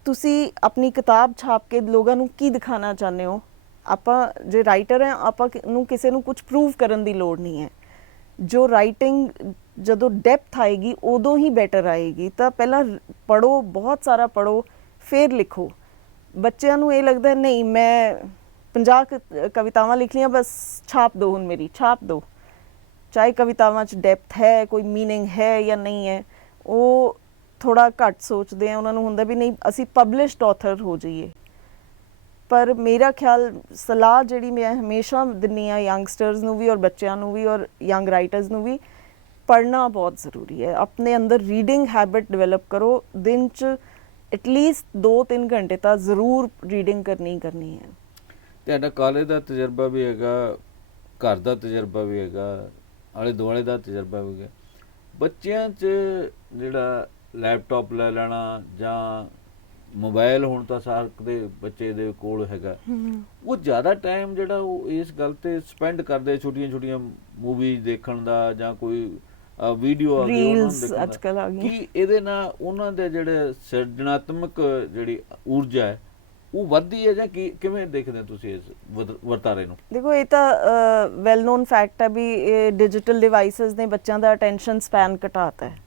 ਤੁਸੀਂ ਆਪਣੀ ਕਿਤਾਬ ਛਾਪ ਕੇ ਲੋਕਾਂ ਨੂੰ ਕੀ ਦਿਖਾਉਣਾ ਚਾਹੁੰਦੇ ਹੋ? ਆਪਾਂ ਜੇ ਰਾਈਟਰ ਹੈ, ਆਪਾਂ ਨੂੰ ਕਿਸੇ ਨੂੰ ਕੁਝ ਪ੍ਰੂਵ ਕਰਨ ਦੀ ਲੋੜ ਨਹੀਂ ਹੈ। ਜੋ ਰਾਈਟਿੰਗ ਜਦੋਂ ਡੈਪਥ ਆਏਗੀ ਉਦੋਂ ਹੀ ਬੈਟਰ ਆਏਗੀ। ਤਾਂ ਪਹਿਲਾਂ ਪੜ੍ਹੋ, ਬਹੁਤ ਸਾਰਾ ਪੜ੍ਹੋ, ਫਿਰ ਲਿਖੋ। ਬੱਚਿਆਂ ਨੂੰ ਇਹ ਲੱਗਦਾ ਨਹੀਂ ਮੈਂ 50 ਕਵਿਤਾਵਾਂ ਲਿਖ ਲਈਆਂ, ਬਸ ਛਾਪ ਦਿਓ, ਹੁਣ ਮੇਰੀ ਛਾਪ ਦਿਓ। ਚਾਹੇ ਕਵਿਤਾਵਾਂ 'ਚ ਡੈਪਥ ਹੈ, ਕੋਈ ਮੀਨਿੰਗ ਹੈ ਜਾਂ ਨਹੀਂ ਹੈ, ਉਹ ਥੋੜ੍ਹਾ ਘੱਟ ਸੋਚਦੇ ਆ। ਉਹਨਾਂ ਨੂੰ ਹੁੰਦਾ ਵੀ ਨਹੀਂ ਅਸੀਂ ਪਬਲਿਸ਼ਡ ਆਥਰ ਹੋ ਜਾਈਏ। ਪਰ ਮੇਰਾ ਖਿਆਲ, ਸਲਾਹ ਜਿਹੜੀ ਮੈਂ ਹਮੇਸ਼ਾ ਦਿੰਦੀ ਹਾਂ ਯੰਗਸਟਰਸ ਨੂੰ ਵੀ ਔਰ ਬੱਚਿਆਂ ਨੂੰ ਵੀ ਔਰ ਯੰਗ ਰਾਈਟਰਸ ਨੂੰ ਵੀ, ਪੜ੍ਹਨਾ ਬਹੁਤ ਜ਼ਰੂਰੀ ਹੈ। ਆਪਣੇ ਅੰਦਰ ਰੀਡਿੰਗ ਹੈਬਿਟ ਡਿਵੈਲਪ ਕਰੋ। ਦਿਨ 'ਚ ਐਟਲੀਸਟ 2-3 ਘੰਟੇ ਤਾਂ ਜ਼ਰੂਰ ਰੀਡਿੰਗ ਕਰਨੀ ਕਰਨੀ ਹੈ। ਤੁਹਾਡਾ ਕਾਲਜ ਦਾ ਤਜਰਬਾ ਵੀ ਹੈਗਾ, ਘਰ ਦਾ ਤਜਰਬਾ ਵੀ ਹੈਗਾ, ਆਲੇ ਦੁਆਲੇ ਦਾ ਤਜਰਬਾ ਵੀ ਹੈਗਾ। ਬੱਚਿਆਂ 'ਚ ਜਿਹੜਾ ਲੈਪਟਾਪ ਲੈ ਲੈਣਾ ਜਾਂ ਮੋਬਾਈਲ ਹੁਣ ਤਾਂ ਸਾਰਕ ਦੇ ਬੱਚੇ ਦੇ ਕੋਲ ਹੈਗਾ, ਉਹ ਜ਼ਿਆਦਾ ਟਾਈਮ ਜਿਹੜਾ ਉਹ ਇਸ ਗੱਲ ਤੇ ਸਪੈਂਡ ਕਰਦੇ, ਛੋਟੀਆਂ ਛੋਟੀਆਂ ਮੂਵੀਜ਼ ਦੇਖਣ ਦਾ ਜਾਂ ਕੋਈ ਵੀਡੀਓ ਆ ਗਈ ਉਹਨਾਂ ਨੂੰ ਰੀਲਸ ਦੇਖਣ ਅੱਜ ਦਾ, ਕੱਲ੍ਹ ਆ ਗਈਆਂ। ਕੀ ਇਹਦੇ ਨਾਲ ਉਹਨਾਂ ਦੇ ਜਿਹੜੇ ਸਿਰਜਣਾਤਮਕ ਜਿਹੜੀ ਊਰਜਾ ਹੈ ਉਹ ਵੱਧਦੀ ਹੈ ਜਾਂ ਕਿਵੇਂ ਦੇਖਦੇ ਹੋ ਤੁਸੀਂ ਇਸ ਵਰਤਾਰੇ ਨੂੰ? ਦੇਖੋ ਇਹ ਤਾਂ ਵੈਲ ਨੋਨ ਫੈਕਟ ਹੈ ਵੀ ਡਿਜੀਟਲ ਡਿਵਾਈਸਸ ਨੇ ਬੱਚਿਆਂ ਦਾ ਅਟੈਂਸ਼ਨ ਸਪੈਨ ਘਟਾਤਾ ਹੈ।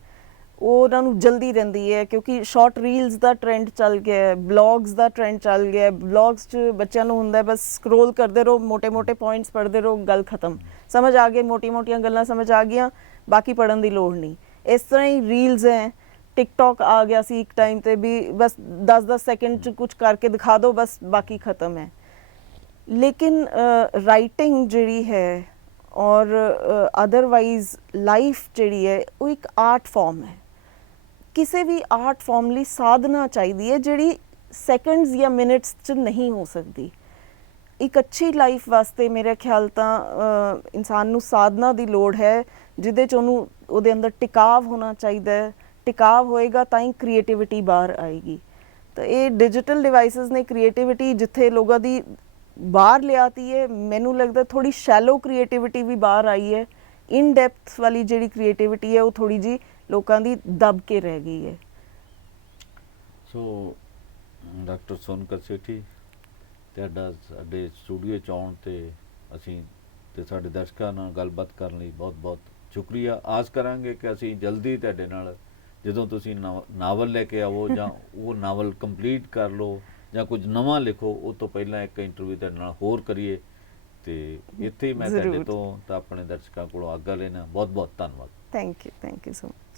ਉਹ ਉਹਨਾਂ ਨੂੰ ਜਲਦੀ ਰਹਿੰਦੀ ਹੈ ਕਿਉਂਕਿ ਸ਼ਾਰਟ ਰੀਲਸ ਦਾ ਟ੍ਰੈਂਡ ਚੱਲ ਗਿਆ ਹੈ, ਬਲੌਗਸ ਦਾ ਟ੍ਰੈਂਡ ਚੱਲ ਗਿਆ ਹੈ। ਬਲੌਗਸ 'ਚ ਬੱਚਿਆਂ ਨੂੰ ਹੁੰਦਾ ਬਸ ਸਕਰੋਲ ਕਰਦੇ ਰਹੋ, ਮੋٹے-ਮੋٹے ਪੁਆਇੰਟਸ ਪੜ੍ਹਦੇ ਰਹੋ, ਗੱਲ ਖਤਮ, ਸਮਝ ਆ ਗਏ, ਮੋਟੀ-ਮੋਟੀਆਂ ਗੱਲਾਂ ਸਮਝ ਆ ਗਈਆਂ, ਬਾਕੀ ਪੜ੍ਹਨ ਦੀ ਲੋੜ ਨਹੀਂ। ਇਸ ਤਰ੍ਹਾਂ ਹੀ ਰੀਲਸ ਹੈ, ਟਿਕਟੌਕ ਆ ਗਿਆ ਸੀ ਇੱਕ ਟਾਈਮ ਤੇ ਵੀ ਬਸ 10-10 ਸੈਕਿੰਡ 'ਚ ਕੁਝ ਕਰਕੇ ਦਿਖਾ ਦਿਓ, ਬਸ ਬਾਕੀ ਖਤਮ ਹੈ। ਲੇਕਿਨ ਰਾਈਟਿੰਗ ਜਿਹੜੀ ਹੈ ਔਰ ਅਦਰਵਾਈਜ਼ ਲਾਈਫ ਜਿਹੜੀ ਹੈ ਉਹ ਇੱਕ ਆਰਟ ਫਾਰਮ ਹੈ। ਕਿਸੇ ਵੀ ਆਰਟ ਫਾਰਮ ਲਈ ਸਾਧਨਾ ਚਾਹੀਦੀ ਹੈ ਜਿਹੜੀ ਸੈਕਿੰਡਸ ਜਾਂ ਮਿੰਟਸ 'ਚ ਨਹੀਂ ਹੋ ਸਕਦੀ। ਇੱਕ ਅੱਛੀ ਲਾਈਫ ਵਾਸਤੇ ਮੇਰੇ ਖਿਆਲ ਤਾਂ ਇਨਸਾਨ ਨੂੰ ਸਾਧਨਾ ਦੀ ਲੋੜ ਹੈ, ਜਿਹਦੇ 'ਚ ਉਹਦੇ ਅੰਦਰ ਟਿਕਾਵ ਹੋਣਾ ਚਾਹੀਦਾ ਹੈ। ਟਿਕਾਵ ਹੋਏਗਾ ਤਾਂ ਹੀ ਕ੍ਰੀਏਟਿਵਿਟੀ ਬਾਹਰ ਆਏਗੀ। ਤਾਂ ਇਹ ਡਿਜੀਟਲ ਡਿਵਾਈਸਸ ਨੇ ਕ੍ਰੀਏਟਿਵਿਟੀ ਜਿੱਥੇ ਲੋਕਾਂ ਦੀ ਬਾਹਰ ਲਿਆਤੀ ਹੈ, ਮੈਨੂੰ ਲੱਗਦਾ ਥੋੜੀ ਸ਼ੈਲੋ ਕ੍ਰੀਏਟਿਵਿਟੀ ਵੀ ਬਾਹਰ ਆਈ ਹੈ। ਇਨ ਡੈਪਥ ਵਾਲੀ ਜਿਹੜੀ ਕ੍ਰੀਏਟਿਵਿਟੀ ਹੈ ਉਹ ਥੋੜੀ ਜੀ ਲੋਕਾਂ ਦੀ ਦਬ ਕੇ ਰਹਿ ਗਈ ਹੈ। ਸੋ ਡਾਕਟਰ ਸੋਨਕਰ ਸੇਠੀ, ਤੁਹਾਡਾ ਸਾਡੇ ਸਟੂਡੀਓ 'ਚ ਆਉਣ ਤੇ ਅਸੀਂ ਤੇ ਸਾਡੇ ਦਰਸ਼ਕਾਂ ਨਾਲ ਗੱਲਬਾਤ ਕਰਨ ਲਈ ਬਹੁਤ ਬਹੁਤ ਸ਼ੁਕਰੀਆ। ਆਸ ਕਰਾਂਗੇ ਕਿ ਅਸੀਂ ਜਲਦੀ ਤੁਹਾਡੇ ਨਾਲ ਜਦੋਂ ਤੁਸੀਂ ਨਾਵਲ ਲੈ ਕੇ ਆਵੋ ਜਾਂ ਉਹ ਨਾਵਲ ਕੰਪਲੀਟ ਕਰ ਲਓ ਜਾਂ ਕੁਝ ਨਵਾਂ ਲਿਖੋ, ਉਹ ਤੋਂ ਪਹਿਲਾਂ ਇੱਕ ਇੰਟਰਵਿਊ ਤੁਹਾਡੇ ਨਾਲ ਹੋਰ ਕਰੀਏ। ਤੇ ਇੱਥੇ ਹੀ ਮੈਂ ਤੁਹਾਡੇ ਤੋਂ ਤਾਂ ਆਪਣੇ ਦਰਸ਼ਕਾਂ ਕੋਲੋਂ ਆਗਿਆ ਲੈਣਾ। ਬਹੁਤ ਬਹੁਤ ਧੰਨਵਾਦ। Thank you so much.